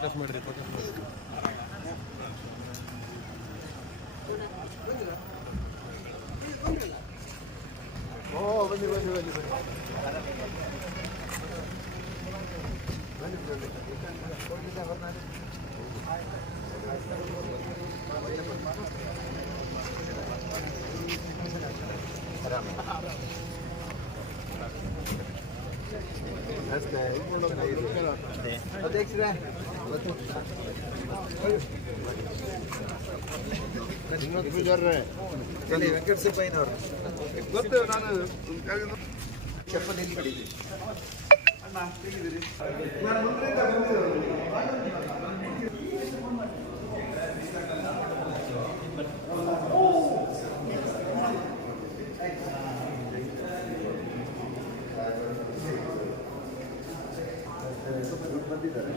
Focus ಮಾಡಿರಿ ಓ ಬನ್ನಿ ಬನ್ನಿ ಬನ್ನಿ ಬನ್ನಿ ಅಧ್ಯಕ್ಷರೇ ವೆಂಕಟ ಸಿಪ್ಪಯ್ಯನವರು ಗೊತ್ತು. ನಾನು ಚಪ್ಪಲಿಯಲ್ಲಿ ಪಡೀತೀನಿ ಅಣ್ಣ ಹೇಗಿದ್ದೀರಿ? ನಾನು ಮುಂದರಿಂದ ಬಂದಿದ್ದಾರೆ.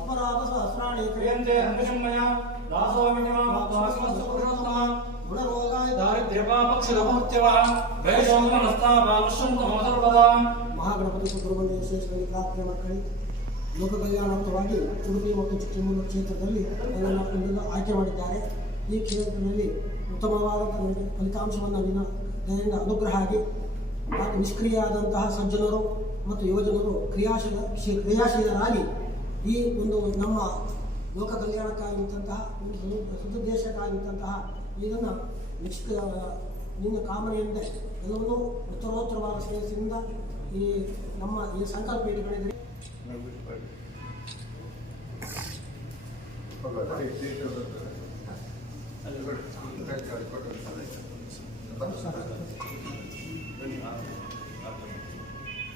अपराध सहस्राणि क्रियन्ते अन्यशम्मया दासोमिनिमा गुणरोगाय दारिद्र्यपापक्षिरभूत्यवः वैशोमनस्तापावश्यन्तमोदर्वदा ಮಹಾಗಣಪತಿ ಸುಬ್ರಹ್ಮಣ್ಯ ವಿಶೇಷವಾಗಿ ಪ್ರಾರ್ಥನೆ ಮಕ್ಕಳಿ ಲೋಕ ಕಲ್ಯಾಣಾರ್ಥವಾಗಿ ಉಡುಪಿ ಮತ್ತು ಚಿಕ್ಕಮಗಳೂರು ಕ್ಷೇತ್ರದಲ್ಲಿ ನನ್ನನ್ನು ಆಯ್ಕೆ ಮಾಡಿದ್ದಾರೆ. ಈ ಕ್ಷೇತ್ರದಲ್ಲಿ ಉತ್ತಮವಾದಂಥ ನನಗೆ ಫಲಿತಾಂಶವನ್ನು ದಯೆಯಿಂದ ಅನುಗ್ರಹ ಆಗಿ ಹಾಗೂ ನಿಷ್ಕ್ರಿಯರಾದಂತಹ ಸಜ್ಜನರು ಮತ್ತು ಯುವಜನರು ಕ್ರಿಯಾಶೀಲರಾಗಿ ಈ ಒಂದು ನಮ್ಮ ಲೋಕ ಕಲ್ಯಾಣಕ್ಕಾಗಿದ್ದಂತಹ ಒಂದು ಸದುದ್ದೇಶಕ್ಕಾಗಿದ್ದಂತಹ ಇದನ್ನು ನಿನ್ನ ಕಾಮನೆಯಿಂದ ಎಲ್ಲವನ್ನೂ ಉತ್ತರೋತ್ತರವಾದ ಶ್ರೇಯಸ್ಸಿನಿಂದ ಈ ನಮ್ಮ ಈ ಸಂಕಲ್ಪ ಇಟ್ಟುಕೊಂಡಿದೆ.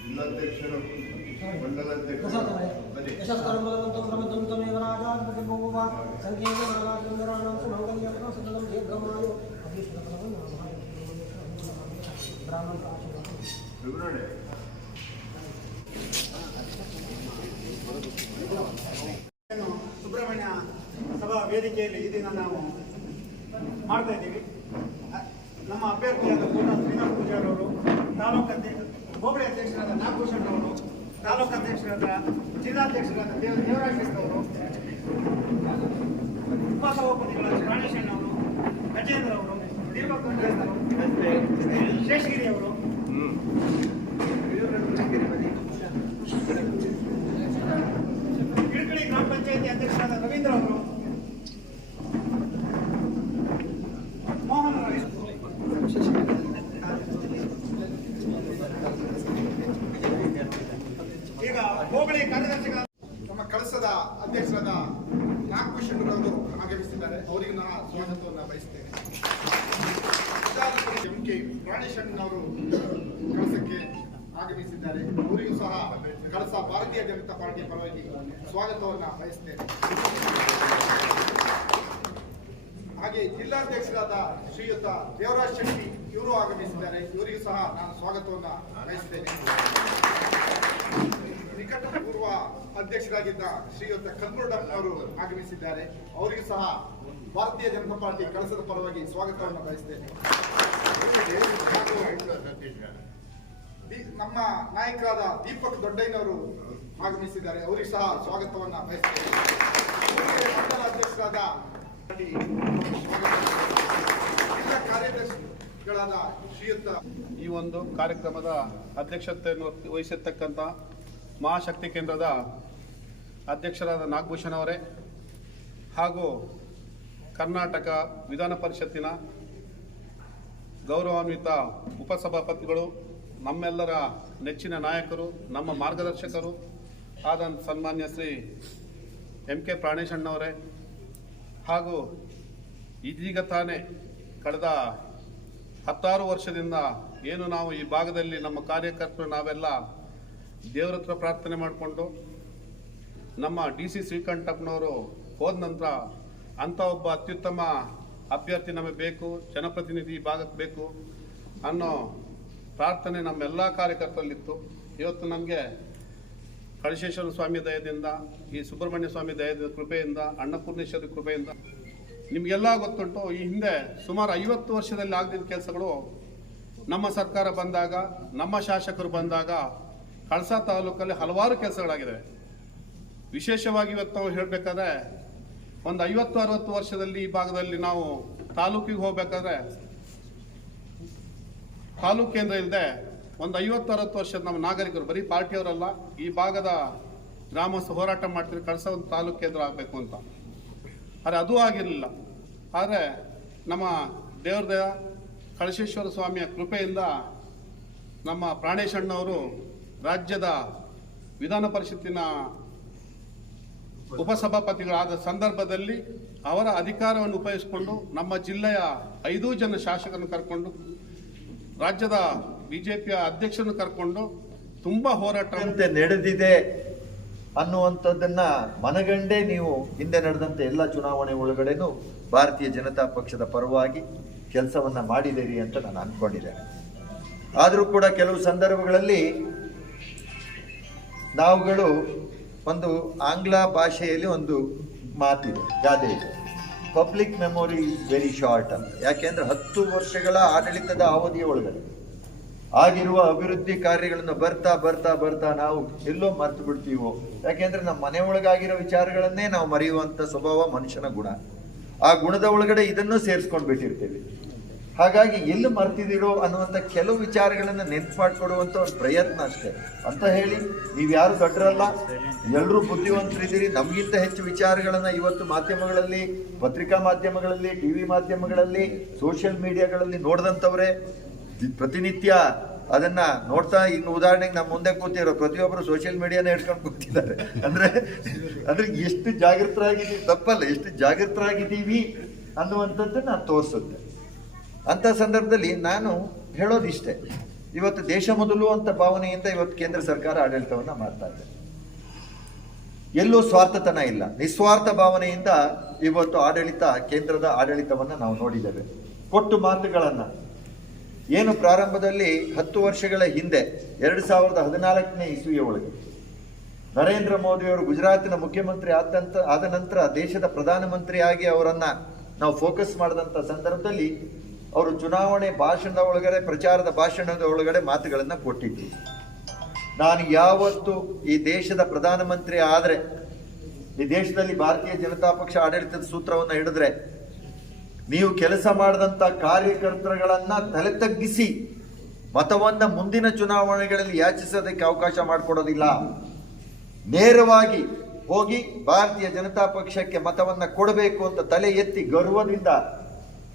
ಜಿಲ್ಲಾಧ್ಯಕ್ಷರು ಮಂಡಲಾಧ್ಯಕ್ಷರು ಸುಬ್ರಹ್ಮಣ್ಯ ಸಭಾ ವೇದಿಕೆಯಲ್ಲಿ ಈ ದಿನ ನಾವು ಮಾಡ್ತಾ ಇದ್ದೀವಿ. ನಮ್ಮ ಅಭ್ಯರ್ಥಿಯಾದ ಕೋಟ ಶ್ರೀನಾಥ್ ಪೂಜಾರ್ ಅವರು, ತಾಲೂಕು ಹೋಬಳಿ ಅಧ್ಯಕ್ಷರಾದ ನಾಗಭೂಷಣ್ ಅವರು, ತಾಲೂಕು ಅಧ್ಯಕ್ಷರಾದ ಜಿಲ್ಲಾಧ್ಯಕ್ಷರಾದ ದೇವರಾಜ್ ಅವರು, ಉಪಸಭಾಪತಿಗಳಾದ ಪ್ರಾಣೇಶಣ್ಣ ಅವರು, ಗಜೇಂದ್ರ ಅವರು, ದೀಪಕ್ ಅವರು, ಶೇಷಗಿರಿ ಅವರು, ಕಿಳಕಳಿ ಗ್ರಾಮ ಪಂಚಾಯತಿ ಅಧ್ಯಕ್ಷರಾದ ರವೀಂದ್ರ ಅವರು, ಮೋಹನ್ ಈಗ ಹೋಬಳಿ ಕಾರ್ಯದರ್ಶಿಗಳ ನಮ್ಮ ಕಳಸದ ಅಧ್ಯಕ್ಷರಾದ ನಾಗಭೂಷಣ್ ಅವರು ಆಗಮಿಸಿದ್ದಾರೆ. ಅವರಿಗೆ ನಾನು ಸ್ವಾಗತವನ್ನು ಬಯಸ್ತೇನೆ. MK ಪ್ರಾಣೇಶಣ್ಣವರು ಕಳಸಕ್ಕೆ ಆಗಮಿಸಿದ್ದಾರೆ. ಅವರಿಗೂ ಸಹ ಕಳಸ ಭಾರತೀಯ ಜನತಾ ಪಾರ್ಟಿಯ ಪರವಾಗಿ ಸ್ವಾಗತವನ್ನು ಬಯಸ್ತೇನೆ. ಹಾಗೆ ಜಿಲ್ಲಾಧ್ಯಕ್ಷರಾದ ಶ್ರೀಯುತ ದೇವರಾಜ್ ಶೆಟ್ಟಿ ಇವರು ಆಗಮಿಸಿದ್ದಾರೆ. ಇವರಿಗೂ ಸಹ ನಾನು ಸ್ವಾಗತವನ್ನು ಬಯಸ್ತೇನೆ. ನಿಕಟ ಪೂರ್ವ ಅಧ್ಯಕ್ಷರಾಗಿದ್ದ ಶ್ರೀಯುತ ಕಲ್ಮುರ್ಡಮ್ಮನವರು ಆಗಮಿಸಿದ್ದಾರೆ. ಅವರಿಗೂ ಸಹ ಭಾರತೀಯ ಜನತಾ ಪಾರ್ಟಿ ಕಳಸದ ಪರವಾಗಿ ಸ್ವಾಗತವನ್ನು ಬಯಸ್ತೇನೆ. ನಮ್ಮ ನಾಯಕರಾದ ದೀಪಕ್ ದೊಡ್ಡಯ್ಯನವರು ಆಗಮಿಸಿದ್ದಾರೆ. ಅವರಿಗೂ ಸಹ ಸ್ವಾಗತವನ್ನು ಬಯಸ್ತೇನೆ. ಮಂಡಲ ಅಧ್ಯಕ್ಷರಾದ ಜಿಲ್ಲಾ ಕಾರ್ಯದರ್ಶಿಗಳಾದ ಶ್ರೀಯುತ ಈ ಒಂದು ಕಾರ್ಯಕ್ರಮದ ಅಧ್ಯಕ್ಷತೆಯನ್ನು ವಹಿಸಿರ್ತಕ್ಕಂಥ ಮಹಾಶಕ್ತಿ ಕೇಂದ್ರದ ಅಧ್ಯಕ್ಷರಾದ ನಾಗಭೂಷಣ್ ಅವರೇ ಹಾಗೂ ಕರ್ನಾಟಕ ವಿಧಾನ ಪರಿಷತ್ತಿನ ಗೌರವಾನ್ವಿತ ಉಪಸಭಾಪತಿಗಳು, ನಮ್ಮೆಲ್ಲರ ನೆಚ್ಚಿನ ನಾಯಕರು, ನಮ್ಮ ಮಾರ್ಗದರ್ಶಕರು ಆದ ಸನ್ಮಾನ್ಯ ಶ್ರೀ MK ಪ್ರಾಣೇಶಣ್ಣವರೇ, ಹಾಗೂ ಇದೀಗ ತಾನೇ ಕಳೆದ 16 ವರ್ಷದಿಂದ ಏನು ನಾವು ಈ ಭಾಗದಲ್ಲಿ ನಮ್ಮ ಕಾರ್ಯಕರ್ತರು ನಾವೆಲ್ಲ ದೇವರ ಹತ್ರ ಪ್ರಾರ್ಥನೆ ಮಾಡಿಕೊಂಡು ನಮ್ಮ DC ಶ್ರೀಕಂಠಪ್ಪನವರು ಹೋದ ನಂತರ ಅಂಥ ಒಬ್ಬ ಅತ್ಯುತ್ತಮ ಅಭ್ಯರ್ಥಿ ನಮಗೆ ಬೇಕು, ಜನಪ್ರತಿನಿಧಿ ಈ ಭಾಗಕ್ಕೆ ಬೇಕು ಅನ್ನೋ ಪ್ರಾರ್ಥನೆ ನಮ್ಮೆಲ್ಲ ಕಾರ್ಯಕರ್ತರಲ್ಲಿತ್ತು. ಇವತ್ತು ನಮಗೆ ಕಳಶೇಶ್ವರ ಸ್ವಾಮಿ ದಯದಿಂದ, ಈ ಸುಬ್ರಹ್ಮಣ್ಯ ಸ್ವಾಮಿ ದಯದ ಕೃಪೆಯಿಂದ, ಅನ್ನಪೂರ್ಣೇಶ್ವರಿ ಕೃಪೆಯಿಂದ ನಿಮಗೆಲ್ಲ ಗೊತ್ತುಂಟು, ಈ ಹಿಂದೆ ಸುಮಾರು 50 ವರ್ಷದಲ್ಲಿ ಆಗದಿದ್ದ ಕೆಲಸಗಳು ನಮ್ಮ ಸರ್ಕಾರ ಬಂದಾಗ, ನಮ್ಮ ಶಾಸಕರು ಬಂದಾಗ ಕಳಸಾ ತಾಲೂಕಲ್ಲಿ ಹಲವಾರು ಕೆಲಸಗಳಾಗಿದೆ. ವಿಶೇಷವಾಗಿ ಇವತ್ತು ನಾವು ಹೇಳಬೇಕಾದ್ರೆ ಒಂದು 50-60 ವರ್ಷದಲ್ಲಿ ಈ ಭಾಗದಲ್ಲಿ ನಾವು ತಾಲೂಕಿಗೆ ಹೋಗ್ಬೇಕಾದ್ರೆ ತಾಲೂಕು ಕೇಂದ್ರ ಇಲ್ಲದೆ ಒಂದು 50-60 ವರ್ಷದ ನಮ್ಮ ನಾಗರಿಕರು, ಬರೀ ಪಾರ್ಟಿಯವರಲ್ಲ, ಈ ಭಾಗದ ಗ್ರಾಮಸ್ಥ ಹೋರಾಟ ಮಾಡ್ತೀವಿ ಕಳಸಾ ಒಂದು ತಾಲೂಕು ಕೇಂದ್ರ ಆಗಬೇಕು ಅಂತ. ಆದರೆ ಅದು ಆಗಿರಲಿಲ್ಲ. ಆದರೆ ನಮ್ಮ ದೇವ್ರದ ಕಳಶೇಶ್ವರ ಸ್ವಾಮಿಯ ಕೃಪೆಯಿಂದ ನಮ್ಮ ಪ್ರಾಣೇಶಣ್ಣವರು ರಾಜ್ಯದ ವಿಧಾನ ಪರಿಷತ್ತಿನ ಉಪಸಭಾಪತಿಗಳಾದ ಸಂದರ್ಭದಲ್ಲಿ ಅವರ ಅಧಿಕಾರವನ್ನು ಉಪಯೋಗಿಸಿಕೊಂಡು ನಮ್ಮ ಜಿಲ್ಲೆಯ 5 ಜನ ಶಾಸಕರನ್ನು ಕರ್ಕೊಂಡು, ರಾಜ್ಯದ ಬಿಜೆಪಿಯ ಅಧ್ಯಕ್ಷರನ್ನು ಕರ್ಕೊಂಡು ತುಂಬಾ ಹೋರಾಟ ನಡೆದಿದೆ ಅನ್ನುವಂಥದ್ದನ್ನ ಮನಗಂಡೇ ನೀವು ಹಿಂದೆ ನಡೆದಂತೆ ಎಲ್ಲ ಚುನಾವಣೆ ಒಳಗಡೆನೂ ಭಾರತೀಯ ಜನತಾ ಪಕ್ಷದ ಪರವಾಗಿ ಕೆಲಸವನ್ನ ಮಾಡಿದ್ದೀರಿ ಅಂತ ನಾನು ಅಂದ್ಕೊಂಡಿದ್ದೇನೆ. ಆದರೂ ಕೂಡ ಕೆಲವು ಸಂದರ್ಭಗಳಲ್ಲಿ ನಾವುಗಳು ಒಂದು ಆಂಗ್ಲ ಭಾಷೆಯಲ್ಲಿ ಒಂದು ಮಾತಿದೆ, ಗಾದೆ ಇದೆ, public memory is very short ಅಂತ. ಯಾಕೆಂದ್ರೆ 10 ವರ್ಷಗಳ ಆಡಳಿತದ ಅವಧಿಯ ಒಳಗಡೆ ಆಗಿರುವ ಅಭಿವೃದ್ಧಿ ಕಾರ್ಯಗಳನ್ನು ಬರ್ತಾ ಬರ್ತಾ ಬರ್ತಾ ನಾವು ಎಲ್ಲೋ ಮರ್ತು ಬಿಡ್ತೀವೋ. ಯಾಕೆಂದ್ರೆ ನಮ್ಮ ಮನೆ ಒಳಗಾಗಿರೋ ವಿಚಾರಗಳನ್ನೇ ನಾವು ಮರೆಯುವಂಥ ಸ್ವಭಾವ ಮನುಷ್ಯನ ಗುಣ. ಆ ಗುಣದ ಒಳಗಡೆ ಇದನ್ನು ಸೇರಿಸ್ಕೊಂಡು ಬಿಟ್ಟಿರ್ತೇವೆ. ಹಾಗಾಗಿ ಎಲ್ಲಿ ಮರ್ತಿದ್ದೀರೋ ಅನ್ನುವಂಥ ಕೆಲವು ವಿಚಾರಗಳನ್ನು ನೆನ್ಪು ಮಾಡಿಕೊಡುವಂಥ ಒಂದು ಪ್ರಯತ್ನ ಅಷ್ಟೇ ಅಂತ ಹೇಳಿ, ನೀವ್ಯಾರು ದೊಡ್ಡರಲ್ಲ, ಎಲ್ಲರೂ ಬುದ್ಧಿವಂತರಿದ್ದೀರಿ. ನಮಗಿಂತ ಹೆಚ್ಚು ವಿಚಾರಗಳನ್ನು ಇವತ್ತು ಮಾಧ್ಯಮಗಳಲ್ಲಿ, ಪತ್ರಿಕಾ ಮಾಧ್ಯಮಗಳಲ್ಲಿ, TV ಮಾಧ್ಯಮಗಳಲ್ಲಿ, ಸೋಷಿಯಲ್ ಮೀಡಿಯಾಗಳಲ್ಲಿ ನೋಡಿದಂಥವ್ರೆ, ಪ್ರತಿನಿತ್ಯ ಅದನ್ನ ನೋಡ್ತಾ. ಇನ್ನು ಉದಾಹರಣೆಗೆ ನಮ್ಮ ಮುಂದೆ ಕೂತಿರೋ ಪ್ರತಿಯೊಬ್ಬರು ಸೋಷಿಯಲ್ ಮೀಡಿಯಾನೇ ಹಿಡ್ಕೊಂಡು ಕೂತಿದ್ದಾರೆ. ಅಂದ್ರೆ ಎಷ್ಟು ಜಾಗೃತರಾಗಿದ್ದೀವಿ, ತಪ್ಪಲ್ಲ, ಎಷ್ಟು ಜಾಗೃತರಾಗಿದ್ದೀವಿ ಅನ್ನುವಂಥದ್ದನ್ನ ತೋರಿಸುತ್ತೆ. ಅಂತ ಸಂದರ್ಭದಲ್ಲಿ ನಾನು ಹೇಳೋದಿಷ್ಟೇ, ಇವತ್ತು ದೇಶ ಮೊದಲು ಅಂತ ಭಾವನೆಯಿಂದ ಇವತ್ತು ಕೇಂದ್ರ ಸರ್ಕಾರ ಆಡಳಿತವನ್ನ ಮಾಡ್ತಾ ಇದೆ. ಎಲ್ಲೂ ಸ್ವಾರ್ಥತನ ಇಲ್ಲ, ನಿಸ್ವಾರ್ಥ ಭಾವನೆಯಿಂದ ಇವತ್ತು ಕೇಂದ್ರದ ಆಡಳಿತವನ್ನ ನಾವು ನೋಡಿದ್ದೇವೆ. ಕೊಟ್ಟು ಮಾತುಗಳನ್ನ ಏನು ಪ್ರಾರಂಭದಲ್ಲಿ 10 ವರ್ಷಗಳ ಹಿಂದೆ 2014ನೇ ಇಸ್ವಿಯ ಒಳಗೆ ನರೇಂದ್ರ ಮೋದಿಯವರು ಗುಜರಾತಿನ ಮುಖ್ಯಮಂತ್ರಿ ಆದ ನಂತರ ದೇಶದ ಪ್ರಧಾನಮಂತ್ರಿಯಾಗಿ ಅವರನ್ನ ನಾವು ಫೋಕಸ್ ಮಾಡಿದಂಥ ಸಂದರ್ಭದಲ್ಲಿ ಅವರು ಚುನಾವಣೆ ಭಾಷಣದ ಒಳಗಡೆ, ಪ್ರಚಾರದ ಭಾಷಣದ ಒಳಗಡೆ ಮಾತುಗಳನ್ನ ಕೊಟ್ಟಿದ್ರು. ನಾನು ಯಾವತ್ತು ಈ ದೇಶದ ಪ್ರಧಾನಮಂತ್ರಿ ಆದರೆ, ಈ ದೇಶದಲ್ಲಿ ಭಾರತೀಯ ಜನತಾ ಪಕ್ಷ ಆಡಳಿತದ ಸೂತ್ರವನ್ನು ಹಿಡಿದ್ರೆ, ನೀವು ಕೆಲಸ ಮಾಡಿದಂಥ ಕಾರ್ಯಕರ್ತರುಗಳನ್ನ ತಲೆ ತಗ್ಗಿಸಿ ಮತವನ್ನ ಮುಂದಿನ ಚುನಾವಣೆಗಳಲ್ಲಿ ಯಾಚಿಸೋದಕ್ಕೆ ಅವಕಾಶ ಮಾಡಿಕೊಡೋದಿಲ್ಲ. ನೇರವಾಗಿ ಹೋಗಿ ಭಾರತೀಯ ಜನತಾ ಪಕ್ಷಕ್ಕೆ ಮತವನ್ನ ಕೊಡಬೇಕು ಅಂತ ತಲೆ ಎತ್ತಿ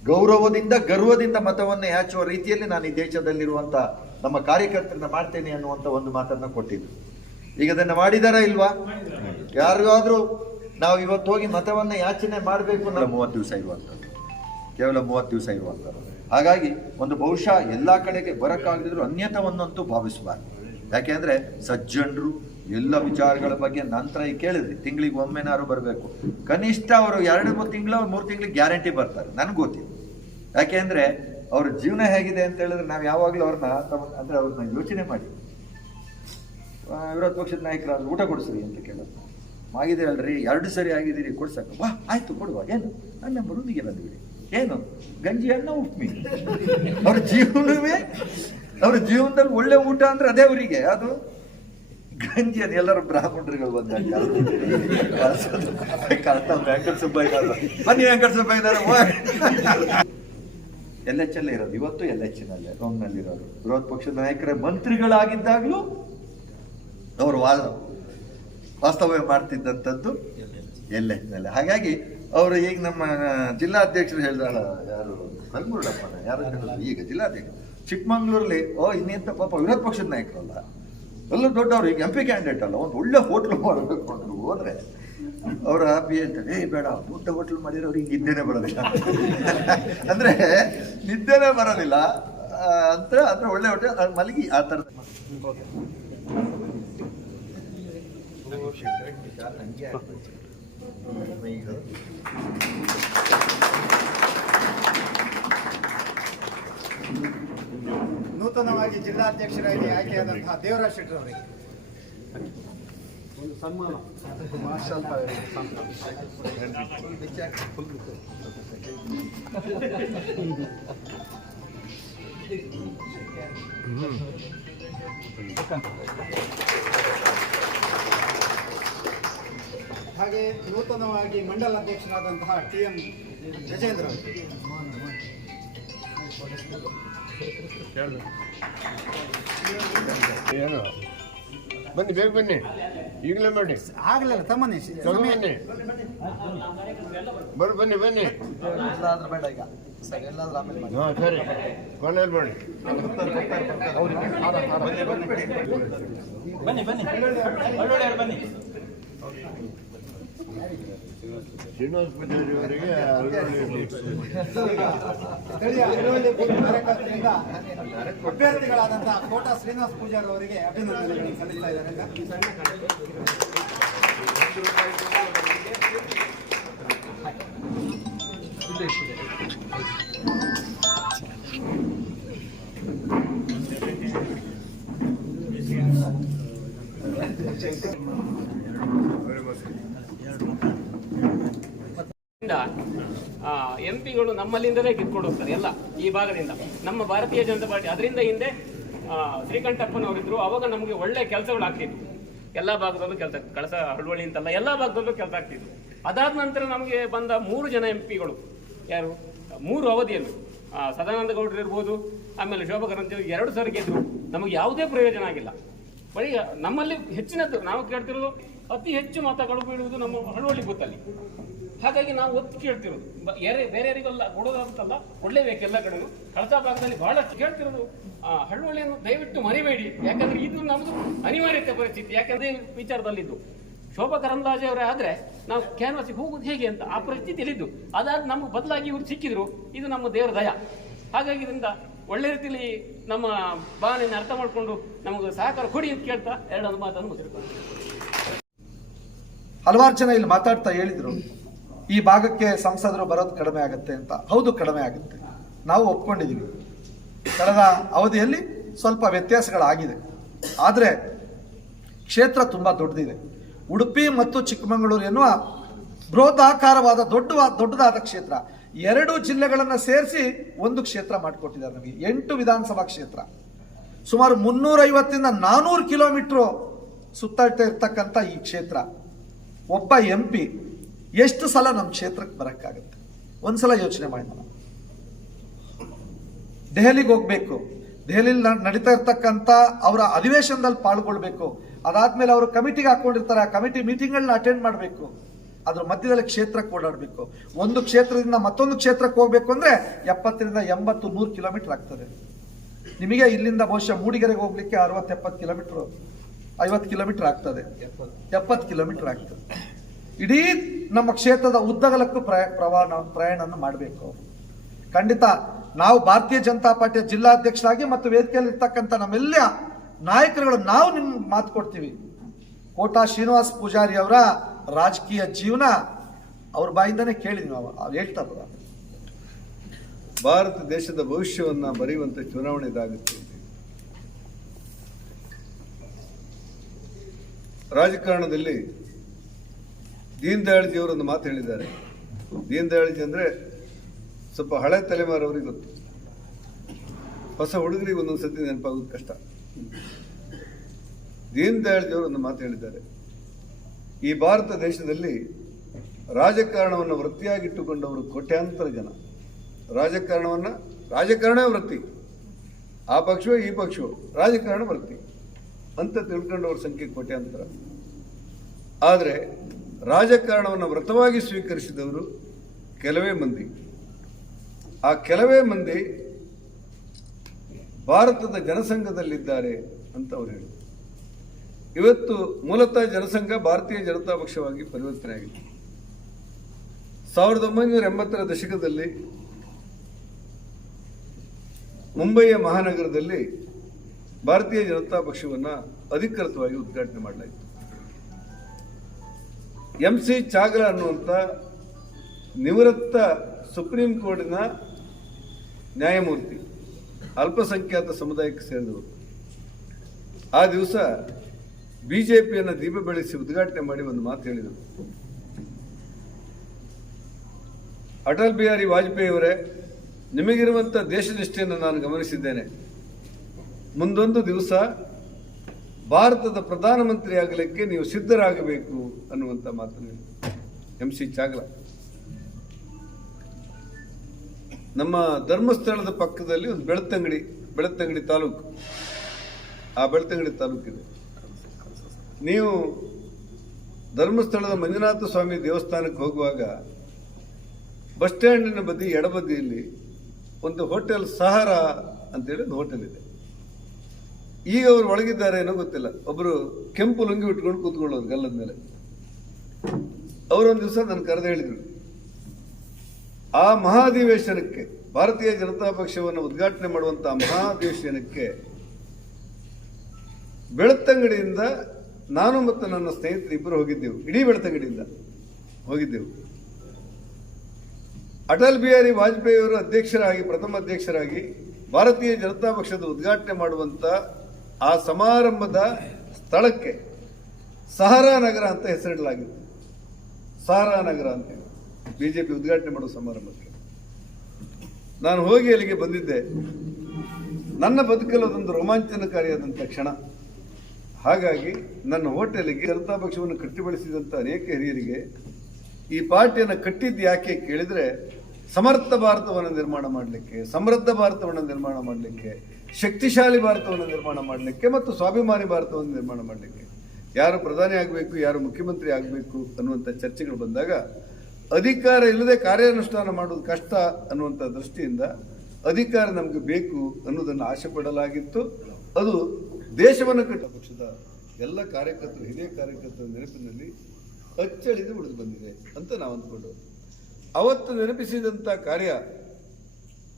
ಗೌರವದಿಂದ ಮತವನ್ನು ಯಾಚುವ ರೀತಿಯಲ್ಲಿ ನಾನು ಈ ದೇಶದಲ್ಲಿರುವಂತ ನಮ್ಮ ಕಾರ್ಯಕರ್ತರನ್ನ ಮಾಡ್ತೇನೆ ಅನ್ನುವಂಥ ಒಂದು ಮಾತನ್ನ ಕೊಟ್ಟಿದ್ರು. ಈಗ ಅದನ್ನ ಮಾಡಿದಾರ ಇಲ್ವಾ? ಯಾರಿಗಾದ್ರೂ ನಾವು ಇವತ್ತು ಹೋಗಿ ಮತವನ್ನ ಯಾಚನೆ ಮಾಡಬೇಕು, 30 ದಿವಸ ಇರುವಂಥದ್ದು, ಕೇವಲ 30 ದಿವಸ ಇರುವಂಥದ್ದು. ಹಾಗಾಗಿ ಒಂದು ಬಹುಶಃ ಎಲ್ಲಾ ಕಡೆಗೆ ಬರಕ್ಕಾಗದಿದ್ರು ಅನ್ಯತವನ್ನಂತೂ ಭಾವಿಸಬಾರ್ದು. ಯಾಕೆಂದ್ರೆ ಸಜ್ಜನರು ಎಲ್ಲ ವಿಚಾರಗಳ ಬಗ್ಗೆ ನಂತರ ಈ ಕೇಳಿದ್ರಿ, ತಿಂಗಳಿಗೆ ಒಮ್ಮೆನಾರು ಬರಬೇಕು, ಕನಿಷ್ಠ ಅವರು 2-3 ತಿಂಗಳು 3 ತಿಂಗಳಿಗೆ ಗ್ಯಾರಂಟಿ ಬರ್ತಾರೆ. ನನಗೆ ಗೊತ್ತಿಲ್ಲ. ಯಾಕೆಂದ್ರೆ ಅವ್ರ ಜೀವನ ಹೇಗಿದೆ ಅಂತ ಹೇಳಿದ್ರೆ ನಾವು ಯಾವಾಗಲೂ ಅವ್ರನ್ನ ಯೋಚನೆ ಮಾಡಿ, ವಿರೋಧ ಪಕ್ಷದ ನಾಯಕರಾದ್ರು ಊಟ ಕೊಡಿಸ್ರಿ ಅಂತ ಕೇಳೋದು. ಆಗಿದ್ದೀರಲ್ರಿ, 2 ಸರಿ ಆಗಿದ್ದೀರಿ, ಕೊಡ್ಸಕ್ಕ, ವಾ ಆಯ್ತು ಕೊಡುವ, ಏನು ನನ್ನ ಬರುದಿಗೆ ಬಂದ್ಬಿಡಿ, ಏನು ಗಂಜಿ ಅನ್ನ ಉಪ್ಮಿ. ಅವ್ರ ಜೀವನದಲ್ಲಿ ಒಳ್ಳೆ ಊಟ ಅಂದ್ರೆ ಅದೇ ಅವರಿಗೆ, ಅದು ಗಂಜಿ. ಅದು ಎಲ್ಲರೂ ಬ್ರಾಹ್ಮಣರುಗಳು ಬಂದಾಗ ವೆಂಕಟ ಸುಬ್ಬಯ್ಯ, ಬನ್ನಿ ವೆಂಕಟ ಸುಬ್ಬಯ್ಯ LHL ಇರೋದು, ಇವತ್ತು LHನಲ್ಲೇ ರೋಮ್ನಲ್ಲಿರೋರು. ವಿರೋಧ ಪಕ್ಷದ ನಾಯಕರ ಮಂತ್ರಿಗಳಾಗಿದ್ದಾಗಲೂ ಅವರು ವಾಸ್ತವ್ಯ ಮಾಡ್ತಿದ್ದಂಥದ್ದು LHನಲ್ಲೇ. ಹಾಗಾಗಿ ಅವರು ಈಗ ನಮ್ಮ ಜಿಲ್ಲಾಧ್ಯಕ್ಷರು ಹೇಳಿದಾಳ, ಯಾರು ಕಲ್ಮುರುಡಪ್ಪನ ಯಾರು ಹೇಳೋದು ಈಗ ಜಿಲ್ಲಾಧ್ಯಕ್ಷ. ಚಿಕ್ಕಮಂಗ್ಳೂರಲ್ಲಿ ಇನ್ನೆಂತ ಪಾಪ ವಿರೋಧ ಪಕ್ಷದ ನಾಯಕರಲ್ಲ, ಎಲ್ಲ ದೊಡ್ಡವರು, ಈಗ MP ಕ್ಯಾಂಡಿಡೇಟ್ ಅಲ್ಲ, ಒಂದು ಒಳ್ಳೆ ಹೋಟ್ಲು ಮಾಡಬೇಕು ಅಂತ ಹೋದ್ರೆ ಅವರ ಪಿ ಅಂತಾರೆ, ಬೇಡ ದೊಡ್ಡ ಹೋಟ್ಲು ಮಾಡಿರೋರಿಗೆ ನಿದ್ದೆನೇ ಬರೋದಿಲ್ಲ ಅಂದ್ರೆ ನಿದ್ದೆನೇ ಬರೋದಿಲ್ಲ ಅಂತ. ಅಂದ್ರೆ ಒಳ್ಳೆ ಹೋಟೆಲ್ ಮಲಗಿ ಆ ಥರದ ನೂತನವಾಗಿ ಜಿಲ್ಲಾಧ್ಯಕ್ಷರಾಗಿ ಆಯ್ಕೆಯಾದಂತಹ ದೇವರಾಜ್ ಶೆಟ್ಟರ್ ಅವರಿಗೆ ಒಂದು ಸನ್ಮಾನ. ಹಾಗೆ ನೂತನವಾಗಿ ಮಂಡಲ ಅಧ್ಯಕ್ಷರಾದಂತಹ TM ಗಜೇಂದ್ರ ಏನು ಬನ್ನಿ, ಬೇಗ ಬನ್ನಿ, ಈಗಲೇ ಮಾಡಿ. ಆಗ್ಲಿಲ್ಲ ತಮ್ಮನೇ ಬನ್ನಿ ಬನ್ನಿ ಬನ್ನಿ. ಎಲ್ಲಾದ್ರೂ ಬೇಡ ಈಗ ಸರ್, ಎಲ್ಲಾದ್ರೂ ಆಮೇಲೆ ಮಾಡಿ. ಹಾಂ ಸರಿ, ಕೊನೆಯಲ್ಲಿ ಮಾಡಿ. ಶ್ರೀನಿವಾಸ ಪೂಜಾರಿ ಅವರಿಗೆ ಸ್ಥಳೀಯ ಅರವಳ್ಳಿ ಬೂತ್ ಕಾರ್ಯಕರ್ತರಿಂದ ಅಭ್ಯರ್ಥಿಗಳಾದಂತಹ ಕೋಟಾ ಶ್ರೀನಿವಾಸ ಪೂಜಾರಿ ಅವರಿಗೆ ಅಭಿನಂದನೆಗಳನ್ನು ಸಲ್ಲಿಸ್ತಾ ಇದ್ದಾರೆ. MP ಗಳು ನಮ್ಮಲ್ಲಿಂದಲೇ ಕಿತ್ಕೊಂಡು ಹೋಗ್ತಾರೆ ಎಲ್ಲ ಈ ಭಾಗದಿಂದ. ನಮ್ಮ ಭಾರತೀಯ ಜನತಾ ಪಾರ್ಟಿ ಅದರಿಂದ ಹಿಂದೆ ಶ್ರೀಕಂಠಪ್ಪನವರಿದ್ರು, ಅವಾಗ ನಮಗೆ ಒಳ್ಳೆ ಕೆಲಸಗಳು ಆಗ್ತಿದ್ವು. ಎಲ್ಲ ಭಾಗದಲ್ಲೂ ಕೆಲಸ, ಕಳಸ ಹಳ್ವಳ್ಳಿ ಅಂತಲ್ಲ, ಎಲ್ಲ ಭಾಗದಲ್ಲೂ ಕೆಲಸ ಆಗ್ತಿದ್ವು. ಅದಾದ ನಂತರ ನಮಗೆ ಬಂದ 3 ಜನ MP ಗಳು, ಯಾರು 3 ಅವಧಿಯಲ್ಲಿ ಸದಾನಂದ ಗೌಡರು ಇರ್ಬೋದು, ಆಮೇಲೆ ಶೋಭಾ ಕರಂದ್ಲಾಜೆ 2 ಸಾರಿ ಗೆದ್ರು, ನಮಗೆ ಯಾವುದೇ ಪ್ರಯೋಜನ ಆಗಿಲ್ಲ. ಬರೀ ನಮ್ಮಲ್ಲಿ ಹೆಚ್ಚಿನದ್ದು ನಾವು ಕೇಳ್ತಿರೋದು, ಅತಿ ಹೆಚ್ಚು ಮತಗಳು ಬೀಳುವುದು ನಮ್ಮ ಹಳ್ವಳ್ಳಿ ಬೂತಲ್ಲಿ. ಹಾಗಾಗಿ ನಾವು ಒತ್ತು ಕೇಳ್ತಿರೋದು, ಬೇರೆಯವರಿಗೆಲ್ಲ ಕೊಡೋದಂತಲ್ಲ, ಕೊಡಲೇಬೇಕು ಎಲ್ಲ ಕಡೆಗೂ. ಕಳಸಾ ಭಾಗದಲ್ಲಿ ಬಹಳಷ್ಟು ಕೇಳ್ತಿರೋದು ಹಳ್ವಳ್ಳಿಯನ್ನು ದಯವಿಟ್ಟು ಮರಿಬೇಡಿ, ಯಾಕಂದ್ರೆ ಇದು ನಮ್ಮದು ಅನಿವಾರ್ಯತೆ ಪರಿಸ್ಥಿತಿ. ಯಾಕಂದ್ರೆ ವಿಚಾರದಲ್ಲಿದ್ದು ಶೋಭಾ ಕರಂದ್ಲಾಜೆ ಅವರೇ ಆದರೆ ನಾವು ಕ್ಯಾನ್ವಾಸಿಗೆ ಹೋಗುದು ಹೇಗೆ ಅಂತ ಆ ಪರಿಸ್ಥಿತಿಯಲ್ಲಿದ್ದು, ಅದಾದ ನಮಗೆ ಬದಲಾಗಿ ಇವರು ಸಿಕ್ಕಿದ್ರು. ಇದು ನಮ್ಮ ದೇವರ ದಯ. ಹಾಗಾಗಿ ಇದರಿಂದ ಒಳ್ಳೆ ರೀತಿಯಲ್ಲಿ ನಮ್ಮ ಭಾವನೆಯನ್ನು ಅರ್ಥ ಮಾಡಿಕೊಂಡು ನಮಗೆ ಸಹಕಾರ ಕೊಡಿ ಅಂತ ಕೇಳ್ತಾ 2 ಮಾತನ್ನು ಮುಗಿಸ್ತಾರೆ. ಹಲವಾರು ಜನ ಇಲ್ಲಿ ಮಾತಾಡ್ತಾ ಹೇಳಿದ್ರು, ಈ ಭಾಗಕ್ಕೆ ಸಂಸದರು ಬರೋದು ಕಡಿಮೆ ಆಗುತ್ತೆ ಅಂತ. ಹೌದು, ಕಡಿಮೆ ಆಗುತ್ತೆ, ನಾವು ಒಪ್ಕೊಂಡಿದ್ದೀವಿ. ಕಳೆದ ಅವಧಿಯಲ್ಲಿ ಸ್ವಲ್ಪ ವ್ಯತ್ಯಾಸಗಳಾಗಿದೆ, ಆದರೆ ಕ್ಷೇತ್ರ ತುಂಬ ದೊಡ್ಡದಿದೆ. ಉಡುಪಿ ಮತ್ತು ಚಿಕ್ಕಮಗಳೂರು ಎನ್ನುವ ಬೃಹದಾಕಾರವಾದ ದೊಡ್ಡದಾದ ಕ್ಷೇತ್ರ, 2 ಜಿಲ್ಲೆಗಳನ್ನು ಸೇರಿಸಿ ಒಂದು ಕ್ಷೇತ್ರ ಮಾಡಿಕೊಟ್ಟಿದ್ದಾರೆ ನಮಗೆ. 8 ವಿಧಾನಸಭಾ ಕ್ಷೇತ್ರ, ಸುಮಾರು 350ರಿಂದ 400 ಕಿಲೋಮೀಟ್ರು ಸುತ್ತಳತೆ ಇರ್ತಕ್ಕಂಥ ಈ ಕ್ಷೇತ್ರ. ಒಬ್ಬ MP ಎಷ್ಟು ಸಲ ನಮ್ಮ ಕ್ಷೇತ್ರಕ್ಕೆ ಬರೋಕ್ಕಾಗುತ್ತೆ? ಒಂದ್ಸಲ ಯೋಚನೆ ಮಾಡಿ. ನಾವು ದೆಹಲಿಗೆ ಹೋಗ್ಬೇಕು, ದೆಹಲಿಯಲ್ಲಿ ನಡೀತಾ ಇರ್ತಕ್ಕಂಥ ಅವರ ಅಧಿವೇಶನದಲ್ಲಿ ಪಾಲ್ಗೊಳ್ಬೇಕು, ಅದಾದ್ಮೇಲೆ ಅವರು ಕಮಿಟಿಗೆ ಹಾಕೊಂಡಿರ್ತಾರೆ, ಆ ಕಮಿಟಿ ಮೀಟಿಂಗ್ಗಳನ್ನ ಅಟೆಂಡ್ ಮಾಡಬೇಕು, ಅದ್ರ ಮಧ್ಯದಲ್ಲಿ ಕ್ಷೇತ್ರಕ್ಕೆ ಓಡಾಡಬೇಕು. ಒಂದು ಕ್ಷೇತ್ರದಿಂದ ಮತ್ತೊಂದು ಕ್ಷೇತ್ರಕ್ಕೆ ಹೋಗ್ಬೇಕು ಅಂದ್ರೆ 70ರಿಂದ 80, 100 ಕಿಲೋಮೀಟರ್ ಆಗ್ತದೆ. ನಿಮಗೆ ಇಲ್ಲಿಂದ ಬಹುಶಃ ಮೂಡಿಗೆರೆಗೆ ಹೋಗ್ಲಿಕ್ಕೆ 60-70 ಕಿಲೋಮೀಟರ್, 50 ಕಿಲೋಮೀಟರ್ ಆಗ್ತದೆ, 70 ಕಿಲೋಮೀಟರ್ ಆಗ್ತದೆ. ಇಡೀ ನಮ್ಮ ಕ್ಷೇತ್ರದ ಉದ್ದಗಲಕ್ಕೂ ಪ್ರಯಾಣವನ್ನು ಮಾಡಬೇಕು. ಖಂಡಿತ ನಾವು ಭಾರತೀಯ ಜನತಾ ಪಾರ್ಟಿಯ ಜಿಲ್ಲಾಧ್ಯಕ್ಷರಾಗಿ ಮತ್ತು ವೇದಿಕೆಯಲ್ಲಿ ಇರ್ತಕ್ಕಂಥ ನಮ್ಮೆಲ್ಲ ನಾಯಕರುಗಳು ನಾವು ನಿಮ್ಗೆ ಮಾತು ಕೊಡ್ತೀವಿ. ಕೋಟಾ ಶ್ರೀನಿವಾಸ ಪೂಜಾರಿ ಅವರ ರಾಜಕೀಯ ಜೀವನ ಅವ್ರ ಬಾಯಿಂದನೇ ಕೇಳಿದ್ವಿ ನಾವು, ಹೇಳ್ತಾರಲ್ಲ. ಭಾರತ ದೇಶದ ಭವಿಷ್ಯವನ್ನು ಬರೆಯುವಂಥ ಚುನಾವಣೆ ಇದಾಗುತ್ತೆ. ರಾಜಕಾರಣದಲ್ಲಿ ದೀನ್ ದಯಾಳ್ಜಿ ಅವರೊಂದು ಮಾತು ಹೇಳಿದ್ದಾರೆ. ದೀನ್ ದಯಾಳ್ಜಿ ಅಂದರೆ ಸ್ವಲ್ಪ ಹಳೆ ತಲೆಮಾರವರಿಗೆ ಗೊತ್ತು, ಹೊಸ ಹುಡುಗರಿಗೆ ಒಂದೊಂದು ಸತಿ ನೆನಪಾಗೋದು ಕಷ್ಟ. ದೀನ್ ದಯಾಳ್ಜಿ ಅವರು ಒಂದು ಮಾತು ಹೇಳಿದ್ದಾರೆ, ಈ ಭಾರತ ದೇಶದಲ್ಲಿ ರಾಜಕಾರಣವನ್ನು ವೃತ್ತಿಯಾಗಿಟ್ಟುಕೊಂಡವರು ಕೋಟ್ಯಾಂತರ ಜನ. ರಾಜಕಾರಣವೇ ವೃತ್ತಿ, ಆ ಪಕ್ಷವೋ ಈ ಪಕ್ಷವೋ ರಾಜಕಾರಣ ವೃತ್ತಿ ಅಂತ ತಿಳ್ಕೊಂಡವ್ರ ಸಂಖ್ಯೆ ಕೋಟ್ಯಾಂತರ. ಆದರೆ ರಾಜಕಾರಣವನ್ನು ವ್ರತವಾಗಿ ಸ್ವೀಕರಿಸಿದವರು ಕೆಲವೇ ಮಂದಿ. ಆ ಕೆಲವೇ ಮಂದಿ ಭಾರತದ ಜನಸಂಘದಲ್ಲಿದ್ದಾರೆ ಅಂತ ಅವರು ಹೇಳಿದರು. ಇವತ್ತು ಮೂಲತಃ ಜನಸಂಘ ಭಾರತೀಯ ಜನತಾ ಪಕ್ಷವಾಗಿ ಪರಿವರ್ತನೆ ಆಗಿದೆ. 1980ರ ದಶಕದಲ್ಲಿ ಮುಂಬಯಿಯ ಮಹಾನಗರದಲ್ಲಿ ಭಾರತೀಯ ಜನತಾ ಪಕ್ಷವನ್ನು ಅಧಿಕೃತವಾಗಿ ಉದ್ಘಾಟನೆ ಮಾಡಲಾಯಿತು. MC ಚಾಗ್ಲಾ ಅನ್ನುವಂಥ ನಿವೃತ್ತ ಸುಪ್ರೀಂ ಕೋರ್ಟಿನ ನ್ಯಾಯಮೂರ್ತಿ, ಅಲ್ಪಸಂಖ್ಯಾತ ಸಮುದಾಯಕ್ಕೆ ಸೇರಿದವರು, ಆ ದಿವಸ ಬಿಜೆಪಿಯನ್ನು ದೀಪ ಬೆಳೆಸಿ ಉದ್ಘಾಟನೆ ಮಾಡಿ ಒಂದು ಮಾತು ಹೇಳಿದರು. ಅಟಲ್ ಬಿಹಾರಿ ವಾಜಪೇಯಿ ಅವರೇ, ನಿಮಗಿರುವಂಥ ದೇಶನಿಷ್ಠೆಯನ್ನು ನಾನು ಗಮನಿಸಿದ್ದೇನೆ. ಮುಂದೊಂದು ದಿವಸ ಭಾರತದ ಪ್ರಧಾನಮಂತ್ರಿ ಆಗಲಿಕ್ಕೆ ನೀವು ಸಿದ್ಧರಾಗಬೇಕು ಅನ್ನುವಂಥ ಮಾತನ್ನು MC ಚಾಗ್ಲಾ. ನಮ್ಮ ಧರ್ಮಸ್ಥಳದ ಪಕ್ಕದಲ್ಲಿ ಒಂದು ಬೆಳ್ತಂಗಡಿ ತಾಲೂಕು, ಆ ಬೆಳ್ತಂಗಡಿ ತಾಲೂಕಿದೆ. ನೀವು ಧರ್ಮಸ್ಥಳದ ಮಂಜುನಾಥ ಸ್ವಾಮಿ ದೇವಸ್ಥಾನಕ್ಕೆ ಹೋಗುವಾಗ ಬಸ್ ಸ್ಟ್ಯಾಂಡಿನ ಬದಿ ಎಡಬದಿಯಲ್ಲಿ ಒಂದು ಹೋಟೆಲ್ ಸಹಾರಾ ಅಂತೇಳಿ ಒಂದು ಹೋಟೆಲ್ ಇದೆ. ಈಗ ಅವರು ಒಳಗಿದ್ದಾರೆ ಏನೋ ಗೊತ್ತಿಲ್ಲ. ಒಬ್ಬರು ಕೆಂಪು ಲುಂಗಿ ಇಟ್ಕೊಂಡು ಕೂತ್ಕೊಳ್ಳೋರು ಗಲ್ಲದ ಮೇಲೆ. ಅವರೊಂದು ದಿವಸ ನನ್ನ ಕರೆದು ಹೇಳಿದರು, ಆ ಮಹಾಧಿವೇಶನಕ್ಕೆ, ಭಾರತೀಯ ಜನತಾ ಪಕ್ಷವನ್ನು ಉದ್ಘಾಟನೆ ಮಾಡುವಂತಹ ಮಹಾಧಿವೇಶನಕ್ಕೆ ಬೆಳ್ತಂಗಡಿಯಿಂದ ನಾನು ಮತ್ತು ನನ್ನ ಸ್ನೇಹಿತರು ಇಬ್ಬರು ಹೋಗಿದ್ದೆವು. ಇಡೀ ಬೆಳ್ತಂಗಡಿಯಿಂದ ಹೋಗಿದ್ದೆವು. ಅಟಲ್ ಬಿಹಾರಿ ವಾಜಪೇಯಿ ಅವರು ಪ್ರಥಮ ಅಧ್ಯಕ್ಷರಾಗಿ ಭಾರತೀಯ ಜನತಾ ಪಕ್ಷದ ಉದ್ಘಾಟನೆ ಮಾಡುವಂತ ಆ ಸಮಾರಂಭದ ಸ್ಥಳಕ್ಕೆ ಸಹಾರಾ ನಗರ ಅಂತ ಹೆಸರಿಡಲಾಗಿತ್ತು. ಸಹಾರಾ ನಗರ ಅಂತ ಬಿಜೆಪಿ ಉದ್ಘಾಟನೆ ಮಾಡುವ ಸಮಾರಂಭಕ್ಕೆ ನಾನು ಹೋಗಿ ಅಲ್ಲಿಗೆ ಬಂದಿದ್ದೆ. ನನ್ನ ಬದುಕಲ್ಲಿ ಅದೊಂದು ರೋಮಾಂಚನಕಾರಿಯಾದಂಥ ಕ್ಷಣ. ಹಾಗಾಗಿ ನನ್ನ ಹೋಟೆಲಿಗೆ ಜನತಾ ಪಕ್ಷವನ್ನು ಕಟ್ಟಿಬಳಿಸಿದಂಥ ಅನೇಕ ಹಿರಿಯರಿಗೆ ಈ ಪಾರ್ಟಿಯನ್ನು ಕಟ್ಟಿದ್ದು ಯಾಕೆ ಕೇಳಿದರೆ, ಸಮರ್ಥ ಭಾರತವನ್ನು ನಿರ್ಮಾಣ ಮಾಡಲಿಕ್ಕೆ, ಸಮೃದ್ಧ ಭಾರತವನ್ನು ನಿರ್ಮಾಣ ಮಾಡಲಿಕ್ಕೆ, ಶಕ್ತಿಶಾಲಿ ಭಾರತವನ್ನು ನಿರ್ಮಾಣ ಮಾಡಲಿಕ್ಕೆ ಮತ್ತು ಸ್ವಾಭಿಮಾನಿ ಭಾರತವನ್ನು ನಿರ್ಮಾಣ ಮಾಡಲಿಕ್ಕೆ. ಯಾರು ಪ್ರಧಾನಿ ಆಗಬೇಕು, ಯಾರು ಮುಖ್ಯಮಂತ್ರಿ ಆಗಬೇಕು ಅನ್ನುವಂಥ ಚರ್ಚೆಗಳು ಬಂದಾಗ ಅಧಿಕಾರ ಇಲ್ಲದೆ ಕಾರ್ಯಾನುಷ್ಠಾನ ಮಾಡೋದು ಕಷ್ಟ ಅನ್ನುವಂಥ ದೃಷ್ಟಿಯಿಂದ ಅಧಿಕಾರ ನಮಗೆ ಬೇಕು ಅನ್ನೋದನ್ನು ಆಶೆ ಪಡಲಾಗಿತ್ತು. ಅದು ದೇಶವನ್ನು ಕಟ್ಟ ಪಕ್ಷದ ಎಲ್ಲ ಕಾರ್ಯಕರ್ತರು, ಹಿರಿಯ ಕಾರ್ಯಕರ್ತರ ನೆನಪಿನಲ್ಲಿ ಅಚ್ಚಳಿದು ಉಳಿದು ಬಂದಿದೆ ಅಂತ ನಾವು ಅಂದ್ಕೊಂಡು ಅವತ್ತು ನೆನಪಿಸಿದಂಥ ಕಾರ್ಯ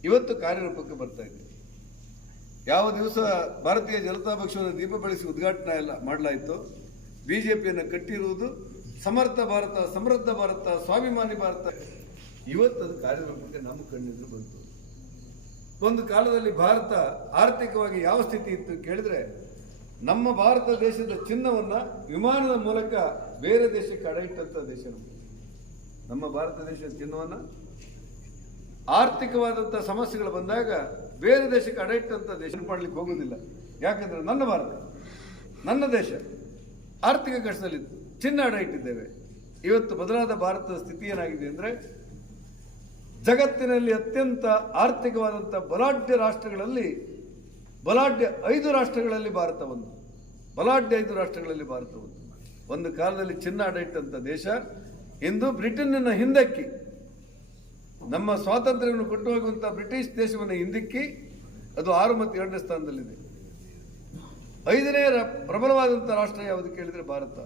ಇವತ್ತು ಕಾರ್ಯರೂಪಕ್ಕೆ ಬರ್ತಾ ಇದೆ. ಯಾವ ದಿವಸ ಭಾರತೀಯ ಜನತಾ ಪಕ್ಷವನ್ನು ದೀಪ ಬೆಳೆಸಿ ಉದ್ಘಾಟನೆ ಮಾಡಲಾಯಿತು, ಬಿಜೆಪಿಯನ್ನು ಕಟ್ಟಿರುವುದು ಸಮರ್ಥ ಭಾರತ, ಸಮೃದ್ಧ ಭಾರತ, ಸ್ವಾಭಿಮಾನಿ ಭಾರತ. ಇವತ್ತದು ಕಾರ್ಯರೂಪಕ್ಕೆ ನಮ್ಮ ಕಣ್ಣೆದುರು ಬಂತು. ಒಂದು ಕಾಲದಲ್ಲಿ ಭಾರತ ಆರ್ಥಿಕವಾಗಿ ಯಾವ ಸ್ಥಿತಿ ಇತ್ತು ಕೇಳಿದ್ರೆ, ನಮ್ಮ ಭಾರತ ದೇಶದ ಚಿನ್ನವನ್ನ ವಿಮಾನದ ಮೂಲಕ ಬೇರೆ ದೇಶಕ್ಕೆ ಅಡ ದೇಶ ನಮ್ಮ ಭಾರತ ದೇಶದ ಚಿನ್ನವನ್ನ ಆರ್ಥಿಕವಾದಂಥ ಸಮಸ್ಯೆಗಳು ಬಂದಾಗ ಬೇರೆ ದೇಶಕ್ಕೆ ಅಡ ದೇಶ ಮಾಡಲಿಕ್ಕೆ ಹೋಗೋದಿಲ್ಲ. ಯಾಕಂದ್ರೆ ನನ್ನ ಭಾರತ, ನನ್ನ ದೇಶ ಆರ್ಥಿಕ ಕಷ್ಟದಲ್ಲಿತ್ತು, ಚಿನ್ನ ಅಡ ಇಟ್ಟಿದ್ದೇವೆ. ಇವತ್ತು ಬದಲಾದ ಭಾರತದ ಸ್ಥಿತಿ ಏನಾಗಿದೆ ಅಂದರೆ, ಜಗತ್ತಿನಲ್ಲಿ ಅತ್ಯಂತ ಆರ್ಥಿಕವಾದಂಥ ಬಲಾಢ್ಯ ರಾಷ್ಟ್ರಗಳಲ್ಲಿ ಬಲಾಢ್ಯ 5 ರಾಷ್ಟ್ರಗಳಲ್ಲಿ ಭಾರತ ಒಂದು. ಬಲಾಢ್ಯ 5 ರಾಷ್ಟ್ರಗಳಲ್ಲಿ ಭಾರತ ಒಂದು. ಒಂದು ಕಾಲದಲ್ಲಿ ಚಿನ್ನ ಅಡ ಇಟ್ಟಂಥ ದೇಶ ಇಂದು ಬ್ರಿಟನ್ನ ಹಿಂದಕ್ಕಿ, ನಮ್ಮ ಸ್ವಾತಂತ್ರ್ಯವನ್ನು ಕೊಟ್ಟು ಹೋಗುವಂಥ ಬ್ರಿಟಿಷ್ ದೇಶವನ್ನು ಹಿಂದಕ್ಕಿ ಅದು 6 ಮತ್ತು 2ನೇ ಸ್ಥಾನದಲ್ಲಿದೆ. 5ನೇ ಪ್ರಬಲವಾದಂಥ ರಾಷ್ಟ್ರ ಯಾವುದು ಕೇಳಿದರೆ ಭಾರತ.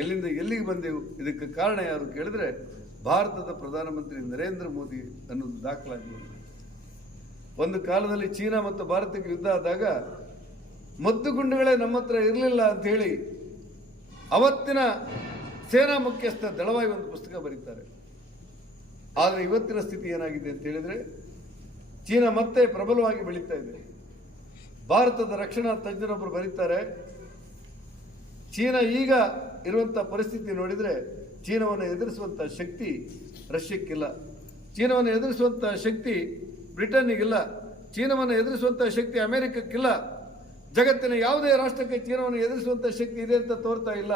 ಎಲ್ಲಿಂದ ಎಲ್ಲಿಗೆ ಬಂದೆವು? ಇದಕ್ಕೆ ಕಾರಣ ಯಾರು ಕೇಳಿದ್ರೆ, ಭಾರತದ ಪ್ರಧಾನಮಂತ್ರಿ ನರೇಂದ್ರ ಮೋದಿ ಅನ್ನೋದು ದಾಖಲಾಗಿದೆ. ಒಂದು ಕಾಲದಲ್ಲಿ ಚೀನಾ ಮತ್ತು ಭಾರತಕ್ಕೆ ಯುದ್ಧ ಆದಾಗ ಮದ್ದುಗುಂಡುಗಳೇ ನಮ್ಮ ಹತ್ರ ಇರಲಿಲ್ಲ ಅಂತ ಹೇಳಿ ಅವತ್ತಿನ ಸೇನಾ ಮುಖ್ಯಸ್ಥ ದಳವಾಯಿ ಒಂದು ಪುಸ್ತಕ ಬರೀತಾರೆ. ಆದರೆ ಇವತ್ತಿನ ಸ್ಥಿತಿ ಏನಾಗಿದೆ ಅಂತ ಹೇಳಿದ್ರೆ, ಚೀನಾ ಮತ್ತೆ ಪ್ರಬಲವಾಗಿ ಬೆಳೀತಾ ಇದೆ. ಭಾರತದ ರಕ್ಷಣಾ ತಜ್ಞರೊಬ್ಬರು ಬರೀತಾರೆ, ಚೀನಾ ಈಗ ಇರುವಂಥ ಪರಿಸ್ಥಿತಿ ನೋಡಿದರೆ ಚೀನಾವನ್ನು ಎದುರಿಸುವಂಥ ಶಕ್ತಿ ರಷ್ಯಕ್ಕಿಲ್ಲ, ಚೀನಾವನ್ನು ಎದುರಿಸುವಂಥ ಶಕ್ತಿ ಬ್ರಿಟನ್ನಿಗಿಲ್ಲ, ಚೀನಾವನ್ನು ಎದುರಿಸುವಂಥ ಶಕ್ತಿ ಅಮೆರಿಕಕ್ಕಿಲ್ಲ. ಜಗತ್ತಿನ ಯಾವುದೇ ರಾಷ್ಟ್ರಕ್ಕೆ ಚೀನಾವನ್ನು ಎದುರಿಸುವಂಥ ಶಕ್ತಿ ಇದೆ ಅಂತ ತೋರ್ತಾ ಇಲ್ಲ.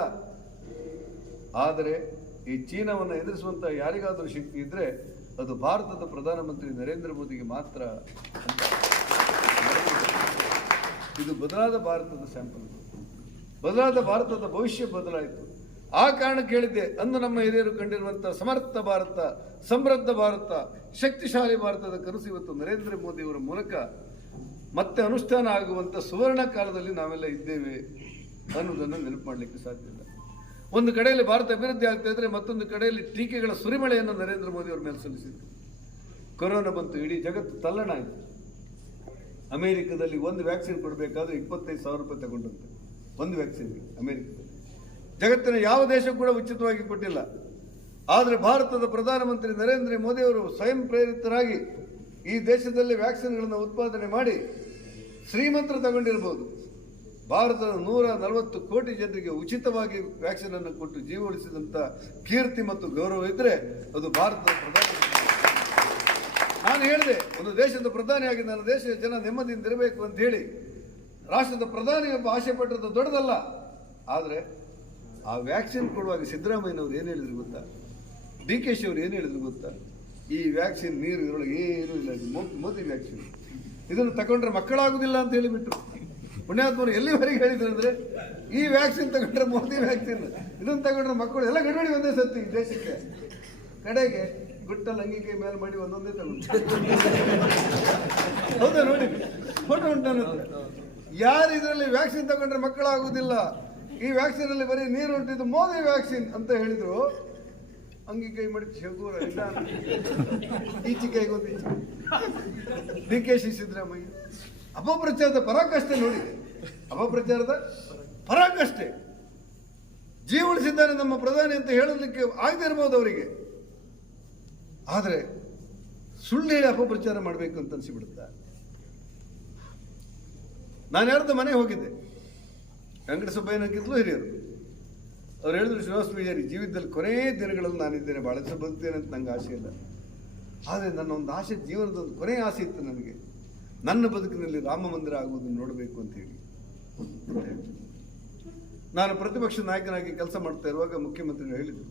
ಆದರೆ ಈ ಚೀನಾವನ್ನು ಎದುರಿಸುವಂಥ ಯಾರಿಗಾದರೂ ಶಕ್ತಿ ಇದ್ದರೆ ಅದು ಭಾರತದ ಪ್ರಧಾನಮಂತ್ರಿ ನರೇಂದ್ರ ಮೋದಿಗೆ ಮಾತ್ರ. ಇದು ಬದಲಾದ ಭಾರತದ ಸ್ಯಾಂಪಲ್, ಬದಲಾದ ಭಾರತದ ಭವಿಷ್ಯ ಬದಲಾಯಿತು. ಆ ಕಾರಣಕ್ಕೆ ಹೇಳಿದ್ದೆ, ಅಂದು ನಮ್ಮ ಹಿರಿಯರು ಕಂಡಿರುವಂಥ ಸಮರ್ಥ ಭಾರತ, ಸಮೃದ್ಧ ಭಾರತ, ಶಕ್ತಿಶಾಲಿ ಭಾರತದ ಕನಸು ಇವತ್ತು ನರೇಂದ್ರ ಮೋದಿಯವರ ಮೂಲಕ ಮತ್ತೆ ಅನುಷ್ಠಾನ ಆಗುವಂಥ ಸುವರ್ಣ ಕಾಲದಲ್ಲಿ ನಾವೆಲ್ಲ ಇದ್ದೇವೆ ಅನ್ನೋದನ್ನು ನೆನಪು ಮಾಡಲಿಕ್ಕೆ ಸಾಧ್ಯ ಇಲ್ಲ. ಒಂದು ಕಡೆಯಲ್ಲಿ ಭಾರತ ಅಭಿವೃದ್ಧಿ ಆಗ್ತಾ ಇದ್ರೆ ಮತ್ತೊಂದು ಕಡೆಯಲ್ಲಿ ಟೀಕೆಗಳ ಸುರಿಮಳೆಯನ್ನು ನರೇಂದ್ರ ಮೋದಿ ಅವರ ಮೇಲೆ ಸಲ್ಲಿಸಿದ್ರು. ಕೊರೋನಾ ಬಂತು, ಇಡೀ ಜಗತ್ತು ತಲ್ಲಣ ಆಯಿತು. ಅಮೆರಿಕದಲ್ಲಿ ಒಂದು ವ್ಯಾಕ್ಸಿನ್ ಕೊಡಬೇಕಾದ್ರೆ 25,000 ರೂಪಾಯಿ ತಗೊಂಡಂತೆ ಒಂದು ವ್ಯಾಕ್ಸಿನ್ಗೆ. ಅಮೆರಿಕದಲ್ಲಿ ಜಗತ್ತಿನ ಯಾವ ದೇಶ ಕೂಡ ಉಚಿತವಾಗಿ ಕೊಟ್ಟಿಲ್ಲ. ಆದರೆ ಭಾರತದ ಪ್ರಧಾನಮಂತ್ರಿ ನರೇಂದ್ರ ಮೋದಿ ಅವರು ಸ್ವಯಂ ಪ್ರೇರಿತರಾಗಿ ಈ ದೇಶದಲ್ಲಿ ವ್ಯಾಕ್ಸಿನ್ಗಳನ್ನು ಉತ್ಪಾದನೆ ಮಾಡಿ ಶ್ರೀಮಂತರು ತಗೊಂಡಿರ್ಬೋದು. ಭಾರತದ 140 ಕೋಟಿ ಜನರಿಗೆ ಉಚಿತವಾಗಿ ವ್ಯಾಕ್ಸಿನ್ ಅನ್ನು ಕೊಟ್ಟು ಜೀವ ಉಳಿಸಿದಂಥ ಕೀರ್ತಿ ಮತ್ತು ಗೌರವ ಇದ್ದರೆ ಅದು ಭಾರತದ ಪ್ರಧಾನಮಂತ್ರಿ. ನಾನು ಹೇಳಿದೆ, ಒಂದು ದೇಶದ ಪ್ರಧಾನಿಯಾಗಿ ನನ್ನ ದೇಶದ ಜನ ನೆಮ್ಮದಿಯಿಂದ ಇರಬೇಕು ಅಂತ ಹೇಳಿ ರಾಷ್ಟ್ರದ ಪ್ರಧಾನಿಯೊಬ್ಬ ಆಸೆ ಪಟ್ಟದ್ದು ದೊಡ್ಡದಲ್ಲ. ಆದರೆ ಆ ವ್ಯಾಕ್ಸಿನ್ ಕೊಡುವಾಗ ಸಿದ್ದರಾಮಯ್ಯನವ್ರು ಏನು ಹೇಳಿದ್ರು ಗೊತ್ತಾ? DK ಶಿ ಅವರು ಏನು ಹೇಳಿದ್ರು ಗೊತ್ತಾ? ಈ ವ್ಯಾಕ್ಸಿನ್ ನೀರು ಇದರೊಳಗೆ ಏನೂ ಇಲ್ಲ, ಮೋದಿ ವ್ಯಾಕ್ಸಿನ್, ಇದನ್ನು ತಗೊಂಡ್ರೆ ಮಕ್ಕಳಾಗುದಿಲ್ಲ ಅಂತ ಹೇಳಿಬಿಟ್ರು. ಪುಣ್ಯಾತ್ಮರು ಎಲ್ಲಿವರೆಗೆ ಹೇಳಿದ್ರು ಅಂದರೆ, ಈ ವ್ಯಾಕ್ಸಿನ್ ತಗೊಂಡ್ರೆ ಮೋದಿ ವ್ಯಾಕ್ಸಿನ್, ಇದನ್ನು ತಗೊಂಡ್ರೆ ಮಕ್ಕಳು ಎಲ್ಲ ಗಡಿಬಿಡಿ ಒಂದೇ ಸತ್ತಿ ಈ ದೇಶಕ್ಕೆ. ಕಡೆಗೆ ಗುಟ್ಟಲ್ಲಿ ಅಂಗಿಕೆ ಮೇಲೆ ಮಾಡಿ ಒಂದೊಂದೇ ತಗೊಂಡು ಹೌದಾ? ನೋಡಿ, ಫೋಟೋ ಉಂಟು ನನ್ನ ಹತ್ರ. ಯಾರು ಇದರಲ್ಲಿ ವ್ಯಾಕ್ಸಿನ್ ತಗೊಂಡ್ರೆ ಮಕ್ಕಳಾಗುವುದಿಲ್ಲ, ಈ ವ್ಯಾಕ್ಸಿನ್ ಅಲ್ಲಿ ಬರೀ ನೀರು ಉಂಟಿದ್ದು ಮೋದಿ ವ್ಯಾಕ್ಸಿನ್ ಅಂತ ಹೇಳಿದ್ರು, ಅಂಗಿ ಕೈ ಮಾಡಿ ಶಗೂರ ಇಲ್ಲ ಈಚೆ ಕೈಗೊಂದು ಈಚೆ. DK ಶಿ ಸಿದ್ದರಾಮಯ್ಯ ಅಪಪ್ರಚಾರದ ಪರಾಕಷ್ಟೇ ನೋಡಿ, ಅಪಪ್ರಚಾರದ ಪರಾಕಷ್ಟೇ. ಜೀವ ಉಳಿಸಿದ್ದಾರೆ ನಮ್ಮ ಪ್ರಧಾನಿ ಅಂತ ಹೇಳಲಿಕ್ಕೆ ಆಗದೆ ಇರ್ಬೋದು ಅವರಿಗೆ, ಆದರೆ ಸುಳ್ಳು ಹೇಳಿ ಅಪಪ್ರಚಾರ ಮಾಡಬೇಕು ಅಂತ ಅನಿಸಿಬಿಡುತ್ತಾ? ನಾನು ಯಾರ್ದು ಮನೆಗೆ ಹೋಗಿದ್ದೆ, ವೆಂಕಟಸುಬ್ಬಯ್ಯನಕ್ಕಿಂತಲೂ ಹಿರಿಯರು. ಅವ್ರು ಹೇಳಿದ್ರು, ಶ್ರೀನಿವಾಸ ಪೂಜಾರಿ ಜೀವಿತದಲ್ಲಿ ಕೊನೆಯ ದಿನಗಳಲ್ಲಿ ನಾನಿದ್ದೇನೆ, ಭಾಳ ದಿವಸ ಬದುಕ್ತೇನೆ ಅಂತ ನಂಗೆ ಆಸೆ ಇಲ್ಲ. ಆದರೆ ನನ್ನ ಒಂದು ಆಸೆ, ಜೀವನದ ಒಂದು ಕೊನೆಯ ಆಸೆ ಇತ್ತು ನನಗೆ, ನನ್ನ ಬದುಕಿನಲ್ಲಿ ರಾಮ ಮಂದಿರ ಆಗುವುದನ್ನು ನೋಡಬೇಕು ಅಂತ ಹೇಳಿ. ನಾನು ಪ್ರತಿಪಕ್ಷ ನಾಯಕನಾಗಿ ಕೆಲಸ ಮಾಡ್ತಾ ಇರುವಾಗ ಮುಖ್ಯಮಂತ್ರಿಗಳು ಹೇಳಿದರು,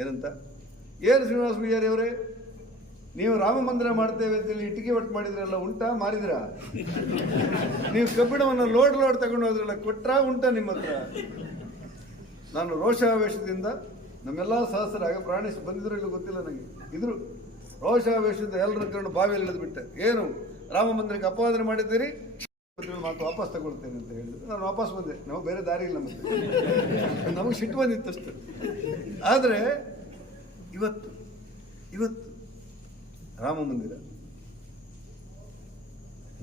ಏನಂತ, ಏನು ಶ್ರೀನಿವಾಸ ಪೂಜಾರಿ ಅವರೇ, ನೀವು ರಾಮ ಮಂದಿರ ಮಾಡ್ತೇವೆ ಅಂತೇಳಿ ಇಟ್ಟಿಗೆ ಒಟ್ಟು ಮಾಡಿದ್ರಲ್ಲ, ಉಂಟಾ ಮಾರಿದ್ರಾ? ನೀವು ಕಬ್ಬಿಣವನ್ನು ಲೋಡ್ ತಗೊಂಡು ಹೋದ್ರಲ್ಲ, ಕೊಟ್ರಾ ಉಂಟಾ ನಿಮ್ಮ ಹತ್ರ? ನಾನು ರೋಷಾವೇಶದಿಂದ ನಮ್ಮೆಲ್ಲ ಸಹಸ್ರಾಗ ಪ್ರಾಣೇಶ್ ಬಂದಿದ್ರು ಇಲ್ಲ ಗೊತ್ತಿಲ್ಲ ನನಗೆ, ಇದ್ರು ರೋಷಾವೇಶದಿಂದ ಎಲ್ಲರ ಕರ್ಕೊಂಡು ಬಾವಿಯಲ್ಲಿ ಇಳಿದ್ಬಿಟ್ಟೆ. ಏನು ರಾಮ ಮಂದಿರಕ್ಕೆ ಅಪವಾದನೆ ಮಾಡಿದ್ದೀರಿ, ಮಾತು ವಾಪಸ್ ತಗೊಳ್ತೇನೆ ಅಂತ ಹೇಳಿದ್ರು. ನಾನು ವಾಪಸ್ ಬಂದೆ, ನಾವು ಬೇರೆ ದಾರಿ ಇಲ್ಲ, ಮತ್ತೆ ನಮಗೆ ಸಿಟ್ಟು ಬಂದಿತ್ತಷ್ಟು. ಆದರೆ ಇವತ್ತು ರಾಮ ಮಂದಿರ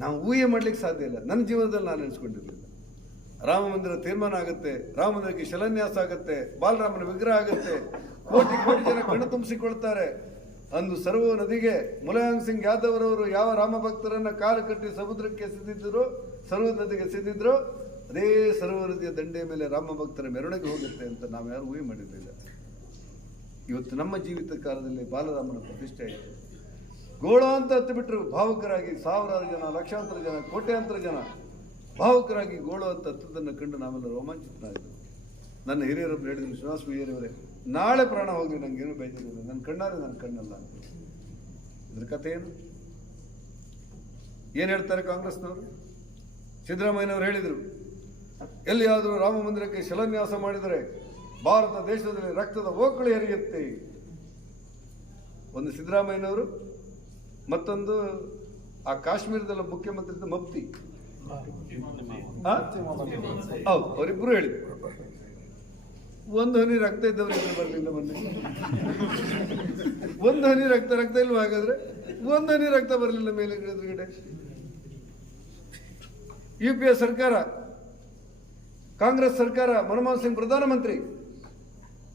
ನಾವು ಊಹೆ ಮಾಡ್ಲಿಕ್ಕೆ ಸಾಧ್ಯ ಇಲ್ಲ. ನನ್ನ ಜೀವನದಲ್ಲಿ ನಾನು ನೆನೆಸ್ಕೊಂಡಿರಲಿಲ್ಲ. ರಾಮ ಮಂದಿರ ತೀರ್ಮಾನ ಆಗುತ್ತೆ, ರಾಮ ಮಂದಿರಕ್ಕೆ ಶಿಲಾನ್ಯಾಸ ಆಗುತ್ತೆ, ಬಾಲರಾಮನ ವಿಗ್ರಹ ಆಗುತ್ತೆ, ಕೋಟಿ ಜನ ಕಣ್ಣು ತುಂಬಿಸಿಕೊಳ್ತಾರೆ. ಅಂದು ಸರ್ವ ನದಿಗೆ ಮುಲಾಯಂ ಸಿಂಗ್ ಯಾದವ್ ರವರು ಯಾವ ರಾಮ ಭಕ್ತರನ್ನ ಕಾಲು ಕಟ್ಟಿ ಸಮುದ್ರಕ್ಕೆ ಎಸೆದಿದ್ರು, ಸರ್ವ ನದಿಗೆ ಎಸೆದಿದ್ರು, ಅದೇ ಸರ್ವ ನದಿಯ ದಂಡೆಯ ಮೇಲೆ ರಾಮ ಭಕ್ತರ ಮೆರವಣಿಗೆ ಹೋಗುತ್ತೆ ಅಂತ ನಾವು ಯಾರು ಊಹೆ ಮಾಡಿರಲಿಲ್ಲ. ಇವತ್ತು ನಮ್ಮ ಜೀವಿತ ಕಾಲದಲ್ಲಿ ಬಾಲರಾಮನ ಪ್ರತಿಷ್ಠೆ ಆಯಿತು. ಗೋಳ ಅಂತ ಹತ್ತು ಬಿಟ್ಟರು ಭಾವುಕರಾಗಿ, ಸಾವಿರಾರು ಜನ, ಲಕ್ಷಾಂತರ ಜನ, ಕೋಟ್ಯಾಂತರ ಜನ ಭಾವುಕರಾಗಿ ಗೋಳು ಅಂತ ಹತ್ತದನ್ನು ಕಂಡು ನಾವೆಲ್ಲ ರೋಮಾಂಚಿತರಾಗಿದ್ದರು. ನನ್ನ ಹಿರಿಯರೊಬ್ಬರು ಹೇಳಿದ್ರು, ಶ್ರೀನಿವಾಸ ಪೂಜಾರಿಯವರೇ, ನಾಳೆ ಪ್ರಾಣ ಹೋಗಿ ನನಗೇನು ಬೇಜಾರಿಲ್ಲ, ನನ್ನ ಕಣ್ಣಾರೆ ನನ್ನ ಕಣ್ಣಲ್ಲ ಅಂತ. ಇದ್ರ ಕಥೆ ಏನು ಹೇಳ್ತಾರೆ ಕಾಂಗ್ರೆಸ್ನವರು? ಸಿದ್ದರಾಮಯ್ಯನವರು ಹೇಳಿದರು, ಎಲ್ಲಿಯಾದರೂ ರಾಮ ಮಂದಿರಕ್ಕೆ ಶಿಲಾನ್ಯಾಸ ಮಾಡಿದರೆ ಭಾರತ ದೇಶದಲ್ಲಿ ರಕ್ತದ ಓಕಳಿ ಹರಿಯುತ್ತೆ. ಒಂದು ಸಿದ್ದರಾಮಯ್ಯನವರು, ಮತ್ತೊಂದು ಆ ಕಾಶ್ಮೀರದಲ್ಲಿ ಮುಖ್ಯಮಂತ್ರಿ ಮಫ್ತಿ, ಹೌದು, ಅವರಿಬ್ಬರು ಹೇಳಿದ್ರು. ಒಂದು ಹನಿ ರಕ್ತ ಇದ್ದವರಿಗೆ ಬರಲಿಲ್ಲ ಮೊನ್ನೆ. ಒಂದು ಹನಿ ರಕ್ತ ಇಲ್ವ? ಹಾಗಾದ್ರೆ ಒಂದು ಹನಿ ರಕ್ತ ಬರಲಿಲ್ಲ ಮೇಲೆ ಎದುರುಗಡೆ. UPA ಸರ್ಕಾರ, ಕಾಂಗ್ರೆಸ್ ಸರ್ಕಾರ, ಮನಮೋಹನ್ ಸಿಂಗ್ ಪ್ರಧಾನಮಂತ್ರಿ,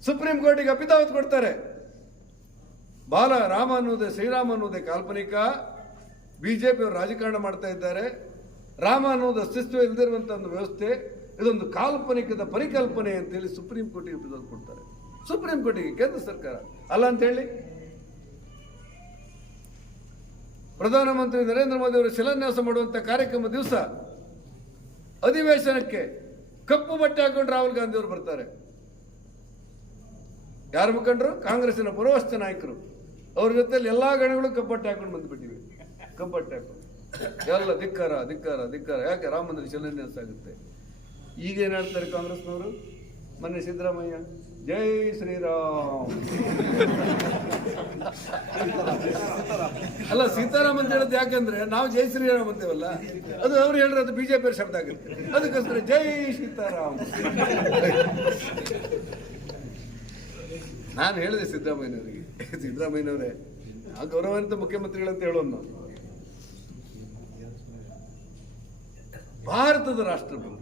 ಸುಪ್ರೀಂ ಕೋರ್ಟಿಗೆ ಅಪಿದಾವತ್ ಕೊಡ್ತಾರೆ. ರಾಮ ಅನ್ನೋದೇ, ಶ್ರೀರಾಮ ಅನ್ನೋದೇ ಕಾಲ್ಪನಿಕ, BJP ಅವರು ರಾಜಕಾರಣ ಮಾಡ್ತಾ ಇದ್ದಾರೆ. ರಾಮ ಅನ್ನೋದು ಅಸ್ತಿತ್ವ ಇಲ್ಲದಿರುವಂತಹ ಒಂದು ವ್ಯವಸ್ಥೆ, ಇದೊಂದು ಕಾಲ್ಪನಿಕದ ಪರಿಕಲ್ಪನೆ ಅಂತೇಳಿ ಸುಪ್ರೀಂ ಕೋರ್ಟಿಗೆ ಅಪಿದಾವತ್ ಕೊಡ್ತಾರೆ. ಸುಪ್ರೀಂ ಕೋರ್ಟಿಗೆ ಕೇಂದ್ರ ಸರ್ಕಾರ ಅಲ್ಲ ಅಂತ ಹೇಳಿ ಪ್ರಧಾನಮಂತ್ರಿ ನರೇಂದ್ರ ಮೋದಿ ಅವರು ಶಿಲಾನ್ಯಾಸ ಮಾಡುವಂತ ಕಾರ್ಯಕ್ರಮ ದಿವಸ ಅಧಿವೇಶನಕ್ಕೆ ಕಪ್ಪು ಬಟ್ಟೆ ಹಾಕೊಂಡು ರಾಹುಲ್ ಗಾಂಧಿ ಅವರು ಬರ್ತಾರೆ. ಯಾರು ಮುಖಂಡರು? ಕಾಂಗ್ರೆಸ್ಸಿನ ಪೂರ್ವಸ್ಥ ನಾಯಕರು. ಅವ್ರ ಜೊತೆಲಿ ಎಲ್ಲಾ ಗಣಗಳು ಕಪ್ಪಟ್ಟೆ ಹಾಕೊಂಡು ಬಂದ್ಬಿಟ್ಟಿವೆ. ಕಪ್ಪಟ್ಟೆ ಹಾಕೊಂಡು ಎಲ್ಲ ಧಿಕ್ಕಾರ ಧಿಕ್ಕಾರ ಧಿಕ್ಕಾರ. ಯಾಕೆ? ರಾಮ ಮಂದಿರ ಶಿಲಾನ್ಯಾಸ ಆಗುತ್ತೆ. ಈಗ ಏನ್ ಹೇಳ್ತಾರೆ ಕಾಂಗ್ರೆಸ್ನವರು? ಮೊನ್ನೆ ಸಿದ್ದರಾಮಯ್ಯ ಜೈ ಶ್ರೀರಾಮ್. ಅಲ್ಲ, ಸೀತಾರಾಮ್ ಅಂತ ಹೇಳೋದು ಯಾಕಂದ್ರೆ ನಾವು ಜೈ ಶ್ರೀರಾಮ್ ಅಂತೇವಲ್ಲ, ಅದು ಅವ್ರು ಹೇಳಿದ್ರೆ ಅದು ಬಿಜೆಪಿ ಶಬ್ದ ಆಗುತ್ತೆ. ಅದಕ್ಕೋಸ್ಕರ ಜೈ ಸೀತಾರಾಮ್. ನಾನು ಹೇಳಿದೆ ಸಿದ್ದರಾಮಯ್ಯನವರಿಗೆ, ಸಿದ್ದರಾಮಯ್ಯನವರೇ ಆ ಗೌರವಾನ್ವಿತ ಮುಖ್ಯಮಂತ್ರಿಗಳಂತ ಹೇಳೋದು ನಾವು. ಭಾರತದ ರಾಷ್ಟ್ರಪತಿ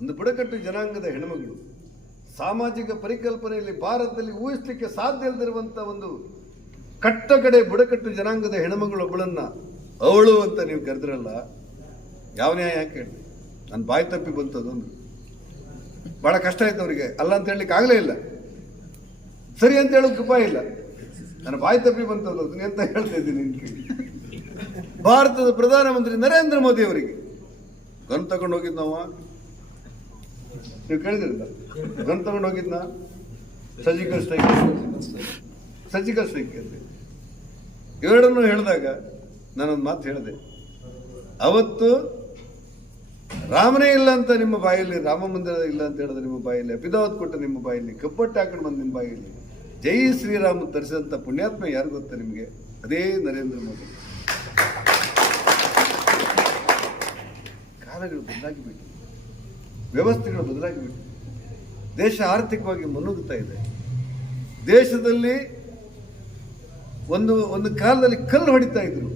ಒಂದು ಬುಡಕಟ್ಟು ಜನಾಂಗದ ಹೆಣ್ಮಗಳು, ಸಾಮಾಜಿಕ ಪರಿಕಲ್ಪನೆಯಲ್ಲಿ ಭಾರತದಲ್ಲಿ ಊಹಿಸಲಿಕ್ಕೆ ಸಾಧ್ಯ ಇಲ್ಲದಿರುವಂತ ಒಂದು ಕಟ್ಟಕಡೆ ಬುಡಕಟ್ಟು ಜನಾಂಗದ ಹೆಣ್ಮಗಳೊಬ್ಬಳನ್ನ ಅವಳು ಅಂತ ನೀವು ಕರೆದ್ರಲ್ಲ, ಯಾವ ನ್ಯಾಯ ಯಾಕೆ ಹೇಳಿ? ನನ್ನ ಬಾಯಿ ತಪ್ಪಿ ಬಂತದೊಂದು ಬಹಳ ಕಷ್ಟ ಆಯ್ತು ಅವರಿಗೆ. ಅಲ್ಲ ಅಂತ ಹೇಳಲಿಕ್ಕೆ ಆಗಲೇ ಇಲ್ಲ, ಸರಿ ಅಂತ ಹೇಳೋಕೆ ಉಪಾಯ ಇಲ್ಲ. ನನ್ನ ಬಾಯಿ ತಪ್ಪಿ ಬಂತದ್ದು ಅಂತ ಹೇಳ್ತಾ ಇದ್ದೀನಿ. ಭಾರತದ ಪ್ರಧಾನಮಂತ್ರಿ ನರೇಂದ್ರ ಮೋದಿ ಅವರಿಗೆ ಗನ್ ತಗೊಂಡು ಹೋಗಿದ್ ನಾವು, ನೀವು ಕೇಳಿದಿರಲ್ಲ, ಗನ್ ತಗೊಂಡು ಹೋಗಿದ್ನ ಸರ್ಜಿಕಲ್ ಸ್ಟ್ರೈಕ್ ಅಂತ ಇವೆರಡನ್ನು ಹೇಳಿದಾಗ ನಾನೊಂದು ಮಾತು ಹೇಳಿದೆ. ಅವತ್ತು ರಾಮನೇ ಇಲ್ಲ ಅಂತ ನಿಮ್ಮ ಬಾಯಲ್ಲಿ, ರಾಮ ಮಂದಿರ ಇಲ್ಲ ಅಂತ ಹೇಳಿದ್ರೆ ನಿಮ್ಮ ಬಾಯಲ್ಲಿ, ಅಭಿದಾವತ್ ಕೊಟ್ಟ ನಿಮ್ಮ ಬಾಯಲ್ಲಿ, ಕಪ್ಪಟ್ಟು ಹಾಕೊಂಡು ಬಂದು ನಿಮ್ಮ ಬಾಯಲ್ಲಿ ಜೈ ಶ್ರೀರಾಮ್ ತರಿಸಿದಂಥ ಪುಣ್ಯಾತ್ಮ ಯಾರು ಗೊತ್ತಾ ನಿಮಗೆ? ಅದೇ ನರೇಂದ್ರ ಮೋದಿ. ಕಾಲಗಳು ಬದಲಾಗಿಬಿಟ್ಟು, ವ್ಯವಸ್ಥೆಗಳು ಬದಲಾಗಿಬಿಟ್ಟು, ದೇಶ ಆರ್ಥಿಕವಾಗಿ ಮುನ್ನುಗ್ಗುತ್ತಾ ಇದೆ. ದೇಶದಲ್ಲಿ ಒಂದು ಕಾಲದಲ್ಲಿ ಕಲ್ಲು ಹೊಡಿತಾ ಇದ್ರು,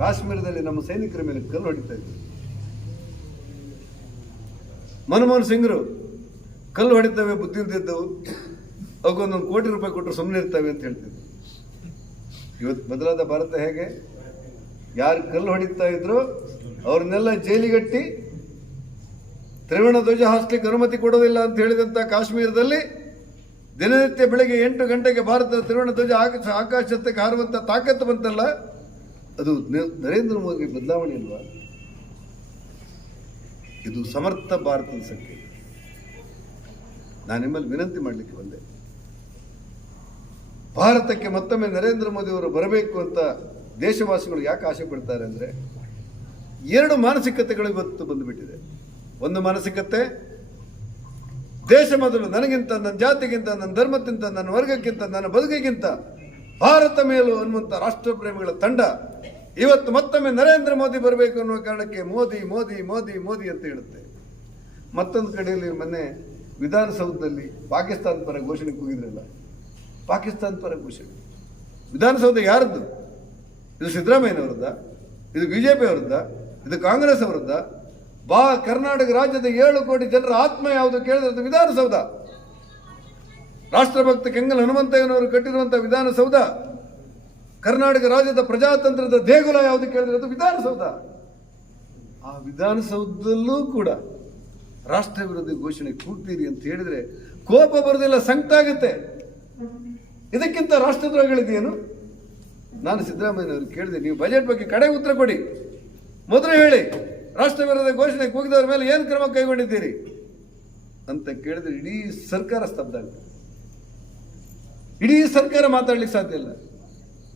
ಕಾಶ್ಮೀರದಲ್ಲಿ ನಮ್ಮ ಸೈನಿಕರ ಮೇಲೆ ಕಲ್ಲು ಹೊಡಿತಾ ಇದ್ರು. ಮನಮೋಹನ್ ಸಿಂಗ್ರು ಕಲ್ಲು ಹೊಡಿತವೆ ಬುದ್ಧಿ ಇದ್ದವು, ಅವಕ್ಕೊಂದೊಂದು ಕೋಟಿ ರೂಪಾಯಿ ಕೊಟ್ಟರು ಸುಮ್ಮನೆ ಇರ್ತವೆ ಅಂತ ಹೇಳ್ತಿದ್ರು. ಇವತ್ತು ಬದಲಾದ ಭಾರತ ಹೇಗೆ? ಯಾರು ಕಲ್ಲು ಹೊಡಿತಾ ಇದ್ರು ಅವ್ರನ್ನೆಲ್ಲ ಜೈಲಿಗಟ್ಟಿ ತ್ರಿವರ್ಣ ಧ್ವಜ ಹಾಸ್ಲಿಕ್ಕೆ ಅನುಮತಿ ಕೊಡೋದಿಲ್ಲ ಅಂತ ಹೇಳಿದಂತ ಕಾಶ್ಮೀರದಲ್ಲಿ ದಿನನಿತ್ಯ ಬೆಳಗ್ಗೆ 8 ಗಂಟೆಗೆ ಭಾರತದ ತ್ರಿವರ್ಣ ಧ್ವಜ ಆಕಾಶಕ್ಕೆ ಹಾರುವಂತ ತಾಕತ್ತು ಬಂತಲ್ಲ, ಅದು ನರೇಂದ್ರ ಮೋದಿ ಬದಲಾವಣೆ ಅಲ್ವಾ? ಇದು ಸಮರ್ಥ ಭಾರತದ ಸಂಕೇತ. ನಾನು ನಿಮ್ಮಲ್ಲಿ ವಿನಂತಿ ಮಾಡಲಿಕ್ಕೆ ಬಂದೆ, ಭಾರತಕ್ಕೆ ಮತ್ತೊಮ್ಮೆ ನರೇಂದ್ರ ಮೋದಿ ಅವರು ಬರಬೇಕು ಅಂತ ದೇಶವಾಸಿಗಳು ಯಾಕೆ ಆಸೆ ಪಡ್ತಾರೆ ಅಂದರೆ, 2 ಮಾನಸಿಕತೆಗಳು ಇವತ್ತು ಬಂದುಬಿಟ್ಟಿದೆ. ಒಂದು ಮಾನಸಿಕತೆ, ದೇಶ ಮೊದಲು, ನನಗಿಂತ, ನನ್ನ ಜಾತಿಗಿಂತ, ನನ್ನ ಧರ್ಮಕ್ಕಿಂತ, ನನ್ನ ವರ್ಗಕ್ಕಿಂತ, ನನ್ನ ಬದುಕಿಗಿಂತ ಭಾರತ ಮೇಲು ಅನ್ನುವಂಥ ರಾಷ್ಟ್ರಪ್ರೇಮಿಗಳ ತಂಡ ಇವತ್ತು ಮತ್ತೊಮ್ಮೆ ನರೇಂದ್ರ ಮೋದಿ ಬರಬೇಕು ಅನ್ನುವ ಕಾರಣಕ್ಕೆ ಮೋದಿ ಮೋದಿ ಮೋದಿ ಮೋದಿ ಅಂತ ಹೇಳುತ್ತೆ. ಮತ್ತೊಂದು ಕಡೆಯಲ್ಲಿ ಮೊನ್ನೆ ವಿಧಾನಸೌಧದಲ್ಲಿ ಪಾಕಿಸ್ತಾನ ಪರ ಘೋಷಣೆ ಕೂಗಿದ್ರಲ್ಲ, ಪಾಕಿಸ್ತಾನ ಪರ ಘೋಷಣೆ. ವಿಧಾನಸೌಧ ಯಾರದ್ದು? ಇದು ಸಿದ್ದರಾಮಯ್ಯನವರದ್ದ? ಇದು ಬಿಜೆಪಿ ಅವರದ್ದ? ಇದು ಕಾಂಗ್ರೆಸ್ ಅವರದ್ದ? ಕರ್ನಾಟಕ ರಾಜ್ಯದ 7 ಕೋಟಿ ಜನರ ಆತ್ಮ ಯಾವುದು ಕೇಳಿದ್ರೆ ವಿಧಾನಸೌಧ. ರಾಷ್ಟ್ರಭಕ್ತ ಕೆಂಗಲ್ ಹನುಮಂತಯ್ಯನವರು ಕಟ್ಟಿರುವಂತಹ ವಿಧಾನಸೌಧ. ಕರ್ನಾಟಕ ರಾಜ್ಯದ ಪ್ರಜಾತಂತ್ರದ ದೇಗುಲ ಯಾವುದು ಕೇಳಿದ್ರೆ ಅದು ವಿಧಾನಸೌಧ. ಆ ವಿಧಾನಸೌಧದಲ್ಲೂ ಕೂಡ ರಾಷ್ಟ್ರ ವಿರೋಧಿ ಘೋಷಣೆ ಕೂಗ್ತೀರಿ ಅಂತ ಹೇಳಿದ್ರೆ ಕೋಪ ಬರೋದಿಲ್ಲ, ಸಂಕಟ ಆಗುತ್ತೆ. ಇದಕ್ಕಿಂತ ರಾಷ್ಟ್ರದ್ರೋಹಗಳಿದೆಯೇನು? ನಾನು ಸಿದ್ದರಾಮಯ್ಯನವರು ಕೇಳಿದೆ, ನೀವು ಬಜೆಟ್ ಬಗ್ಗೆ ಕಡೆ ಉತ್ತರ ಕೊಡಿ, ಮೊದಲು ಹೇಳಿ, ರಾಷ್ಟ್ರ ವಿರೋಧ ಘೋಷಣೆ ಕೂಗಿದವರ ಮೇಲೆ ಏನು ಕ್ರಮ ಕೈಗೊಂಡಿದ್ದೀರಿ ಅಂತ ಕೇಳಿದ್ರೆ ಇಡೀ ಸರ್ಕಾರ ಸ್ತಬ್ಧ ಆಗುತ್ತೆ. ಇಡೀ ಸರ್ಕಾರ ಮಾತಾಡ್ಲಿಕ್ಕೆ ಸಾಧ್ಯ ಇಲ್ಲ.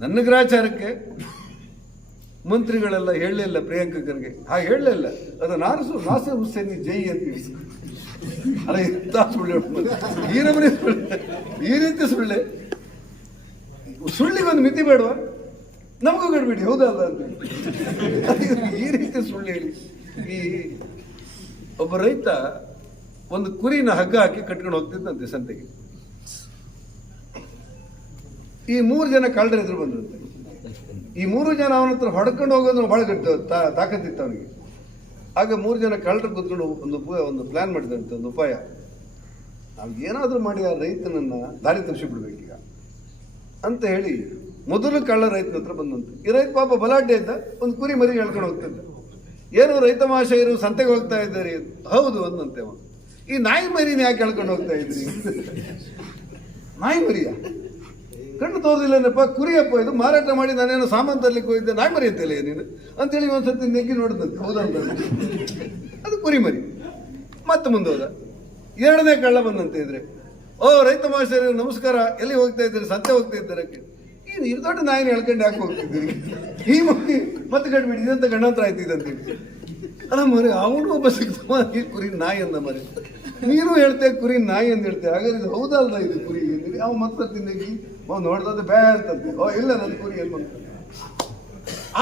ನನ್ನ ಗ್ರಾಚಾರಕ್ಕೆ ಮಂತ್ರಿಗಳೆಲ್ಲ ಹೇಳಲಿಲ್ಲ, ಪ್ರಿಯಾಂಕ ಖರ್ಗೆ ಹಾಗೆ ಹೇಳಲಿಲ್ಲ, ಅದು ನಾಸರ್ ಹುಸೇನ್ ಜೈ ಅಂತ ಅಲ್ಲ, ಎಂತ ಸುಳ್ಳು, ಈ ರೀತಿ ಸುಳ್ಳಿಗೊಂದು ಮಿತಿ ಬೇಡವಾ? ನಮಗೂ ಗಡ್ಬಿಡಿ, ಹೌದಲ್ಲ ಅಂತ ಈ ರೀತಿ ಸುಳ್ಳು ಹೇಳಿ. ಈ ಒಬ್ಬ ರೈತ ಒಂದು ಕುರಿನ ಹಗ್ಗ ಹಾಕಿ ಕಟ್ಕೊಂಡು ಹೋಗ್ತಿದ್ದಂತೆ ಸಂತೆಗೆ. ಈ 3 ಜನ ಕಳ್ಳರ ಎದುರು ಬಂದ್ರಂತೆ. ಈ 3 ಜನ ಅವನ ಹತ್ರ ಹೊಡ್ಕೊಂಡು ಹೋಗೋದು ಬಹಳ ತಾಕತ್ತಿತ್ತು ಅವನಿಗೆ. ಆಗ 3 ಜನ ಕಳ್ಳರು ಕೂತ್ಕೊಂಡು ಒಂದು ಪ್ಲಾನ್ ಮಾಡಿದಂತೆ, ಒಂದು ಉಪಾಯ. ನಾವು ಏನಾದರೂ ಮಾಡಿ ಆ ರೈತನನ್ನ ದಾರಿ ತಪ್ಪಿಸಿಬಿಡ್ಬೇಕೀಗ ಅಂತ ಹೇಳಿ ಮೊದಲು ಕಳ್ಳ ರೈತನ ಹತ್ರ ಬಂದಂತೆ. ಈ ರೈತ ಪಾಪ ಬಲಾಢ್ಯ ಇದ್ದ, ಒಂದು ಕುರಿ ಮರಿ ಹೇಳ್ಕೊಂಡು ಹೋಗ್ತಿದ್ದ. ಏನು ರೈತ ಮಹಾಶಯರು ಸಂತೆಗೆ ಹೋಗ್ತಾ ಇದ್ದಾರೆ? ಹೌದು ಅಂದಂತೆ ಅವನು. ಈ ನಾಯಿ ಮರಿನ ಯಾಕೆ ಹೇಳ್ಕೊಂಡು ಹೋಗ್ತಾ ಇದ್ರಿ? ನಾಯಿ ಮರಿಯ ಕಣ್ಣು ತೋರಿದಿಲ್ಲನಪ್ಪ, ಕುರಿಯಪ್ಪ, ಇದು ಮಾರಾಟ ಮಾಡಿ ನಾನೇನೋ ಸಾಮಾನು ತರ್ಲಿಕ್ಕೆ ಹೋಗಿದ್ದೆ, ನಾಯಿ ಮರಿ ಅಂತೆಲ್ಲ ನೀನು ಅಂತೇಳಿ ಒಂದ್ಸತಿ ನೆಗ್ಗಿ ನೋಡಿದಂತೆ. ಹೌದಂತ ಅದು ಕುರಿ ಮರಿ. ಮತ್ತೆ ಮುಂದೋದ. 2ನೇ ಕಳ್ಳ ಬಂದಂತೆ ಇದ್ರೆ, ಓ ರೈತ ಮಹಾಶಯರು ನಮಸ್ಕಾರ, ಎಲ್ಲಿ ಹೋಗ್ತಾ ಇದ್ದೀರಿ? ಸಂತೆ ಹೋಗ್ತಾ ಇದ್ದಾರೆ. ಈ ದೊಡ್ಡ ನಾಯಿನ ಹೇಳ್ಕೊಂಡು ಯಾಕೆ ಹೋಗ್ತಿದ್ದೀರಿ? ಈ ಮತ್ತೆ ಗಡ್ಬಿಡಿ, ಇದಂತ ಗಂಡಾಂತರ ಆಯ್ತಿದಂತೆ. ಅಲ್ಲ ಮರಿ ಅವನು ಒಬ್ಬ ಸಿಗ್ತವ ಈ ಕುರಿ ನಾಯಿ ಅಂದ ಮರಿ, ನೀನು ಹೇಳ್ತೆ ಕುರಿ ನಾಯಿ ಅಂತ ಹೇಳ್ತೆ, ಹಾಗಾದ್ರೆ ಇದು ಹೌದಲ್ಲ ಇದು ಕುರಿ ಅಂದಿರಿ. ಅವ ಮತ್ತೆ ತಿಂದಿಗಿ ನೋಡ್ದೆ ಬೇ ಅಂತಂತೆ, ಓ ಇಲ್ಲ ನನ್ನ ಕುರಿ ಏನು ಬಂತ.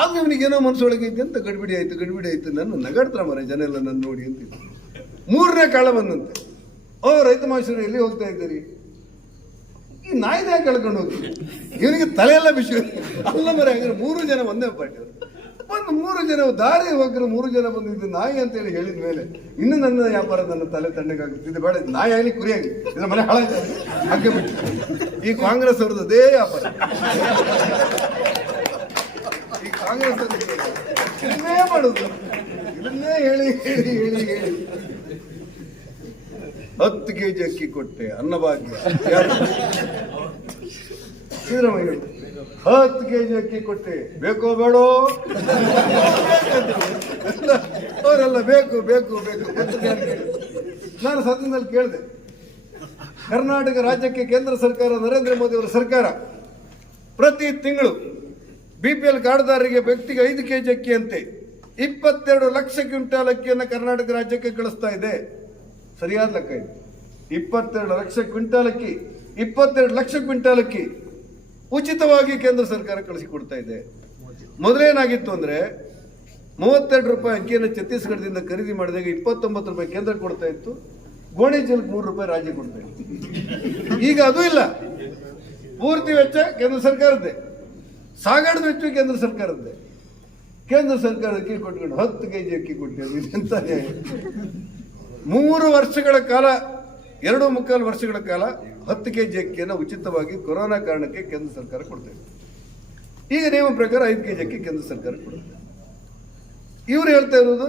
ಆಗ ಇವನಿಗೇನೋ ಮನಸ್ಸೊಳಗೆ ಐತೆ ಅಂತ ಗಡ್ಬಿಡಿ ಆಯ್ತು ನನ್ನ ನಗಾಡ್ತಾರ ಮರ ಜನ ಎಲ್ಲ ನನ್ನ ನೋಡಿ ಅಂತಿದ್ದ. 3ನೇ ಕಾಳ ಬಂದಂತೆ, ಓ ರೈತ ಮಾಸ್ಟರು ಎಲ್ಲಿ ಹೋಗ್ತಾ ಇದ್ದೀರಿ? ಈ ನಾಯಿನೇ ಕಳ್ಕೊಂಡು ಹೋಗ್ತೀವಿ. ಇವನಿಗೆ ತಲೆಯೆಲ್ಲ ಬಿಸಿ ಅಲ್ಲ ಮರ. ಹಾಗಾದ್ರೆ 3 ಜನ ಒಂದೇ ಪಾರ್ಟಿ ಒಂದು 3 ಜನ ದಾರಿ ಹೋಗ್ರೆ 3 ಜನ ಬಂದಿದ್ದು ನಾಯಿ ಅಂತೇಳಿ ಹೇಳಿದ ಮೇಲೆ ಇನ್ನು ನನ್ನ ವ್ಯಾಪಾರ ನನ್ನ ತಲೆ ತಣ್ಣಗಾಗುತ್ತಿದೆ. ಬೇಡ ನಾಯಿ ಆಗಲಿ ಕುರಿ ಆಗಲಿ ಇದನ್ನ ಮನೆ ಹಾಳಾಯ್ತು ಹಾಗೆ ಬಿಟ್ಟು. ಈ ಕಾಂಗ್ರೆಸ್ ಅವ್ರದ್ದು ಅದೇ ವ್ಯಾಪಾರ. ಈ ಕಾಂಗ್ರೆಸ್ ಇದನ್ನೇ ಮಾಡುದು, ಇದನ್ನೇ ಹೇಳಿ 10 kg ಅಕ್ಕಿ ಕೊಟ್ಟೆ ಅನ್ನಭಾಗ್ಯ. ಸಿದ್ದರಾಮಯ್ಯ 10 kg ಅಕ್ಕಿ ಕೊಟ್ಟೆ, ಬೇಕೋ ಬೇಡೋ? ಅವರೆಲ್ಲ ಬೇಕು. ನಾನು ಸದನದಲ್ಲಿ ಕೇಳಿದೆ, ಕರ್ನಾಟಕ ರಾಜ್ಯಕ್ಕೆ ಕೇಂದ್ರ ಸರ್ಕಾರ, ನರೇಂದ್ರ ಮೋದಿ ಅವರ ಸರ್ಕಾರ ಪ್ರತಿ ತಿಂಗಳು BPL ಕಾರ್ಡ್ದಾರರಿಗೆ ವ್ಯಕ್ತಿಗೆ 5 kg ಅಕ್ಕಿ ಅಂತೆ 22 ಲಕ್ಷ ಕ್ವಿಂಟಾಲ್ ಅಕ್ಕಿಯನ್ನು ಕರ್ನಾಟಕ ರಾಜ್ಯಕ್ಕೆ ಕಳಿಸ್ತಾ ಇದೆ. ಸರಿಯಾದ ಲೆಕ್ಕ ಇದೆ. 22 ಲಕ್ಷ ಕ್ವಿಂಟಾಲ್ ಅಕ್ಕಿ, 22 ಲಕ್ಷ ಕ್ವಿಂಟಾಲ್ ಅಕ್ಕಿ ಉಚಿತವಾಗಿ ಕೇಂದ್ರ ಸರ್ಕಾರ ಕಳಿಸಿಕೊಡ್ತಾ ಇದೆ. ಮೊದಲೇನಾಗಿತ್ತು ಅಂದ್ರೆ 32 ರೂಪಾಯಿ ಅಕ್ಕಿಯನ್ನು ಛತ್ತೀಸ್ಗಢದಿಂದ ಖರೀದಿ ಮಾಡಿದಾಗ 29 ರೂಪಾಯಿ ಕೇಂದ್ರ ಕೊಡ್ತಾ ಇತ್ತು, ಗೋಣಿ ಚೀಲಕ್ಕೆ 3 ರೂಪಾಯಿ ರಾಜ್ಯ ಕೊಡ್ತಾ ಇತ್ತು. ಈಗ ಅದು ಇಲ್ಲ, ಪೂರ್ತಿ ವೆಚ್ಚ ಕೇಂದ್ರ ಸರ್ಕಾರದ್ದೇ, ಸಾಗಾಣದ ವೆಚ್ಚ ಕೇಂದ್ರ ಸರ್ಕಾರದ್ದೇ. ಕೇಂದ್ರ ಸರ್ಕಾರ ಅಕ್ಕಿ ಕೊಟ್ಕೊಂಡು 10 kg ಅಕ್ಕಿ ಕೊಟ್ಟಿದೆ. ಎಂತ 3 ವರ್ಷಗಳ ಕಾಲ, 2.25 ವರ್ಷಗಳ ಕಾಲ 10 kg ಅಕ್ಕಿಯನ್ನು ಉಚಿತವಾಗಿ ಕೊರೋನಾ ಕಾರಣಕ್ಕೆ ಕೇಂದ್ರ ಸರ್ಕಾರ ಕೊಡ್ತಾ ಇದೆ. ಈಗ ನಿಯಮ ಪ್ರಕಾರ 5 kg ಅಕ್ಕಿ ಕೇಂದ್ರ ಸರ್ಕಾರ ಕೊಡುತ್ತೆ. ಇವ್ರು ಹೇಳ್ತಾ ಇರೋದು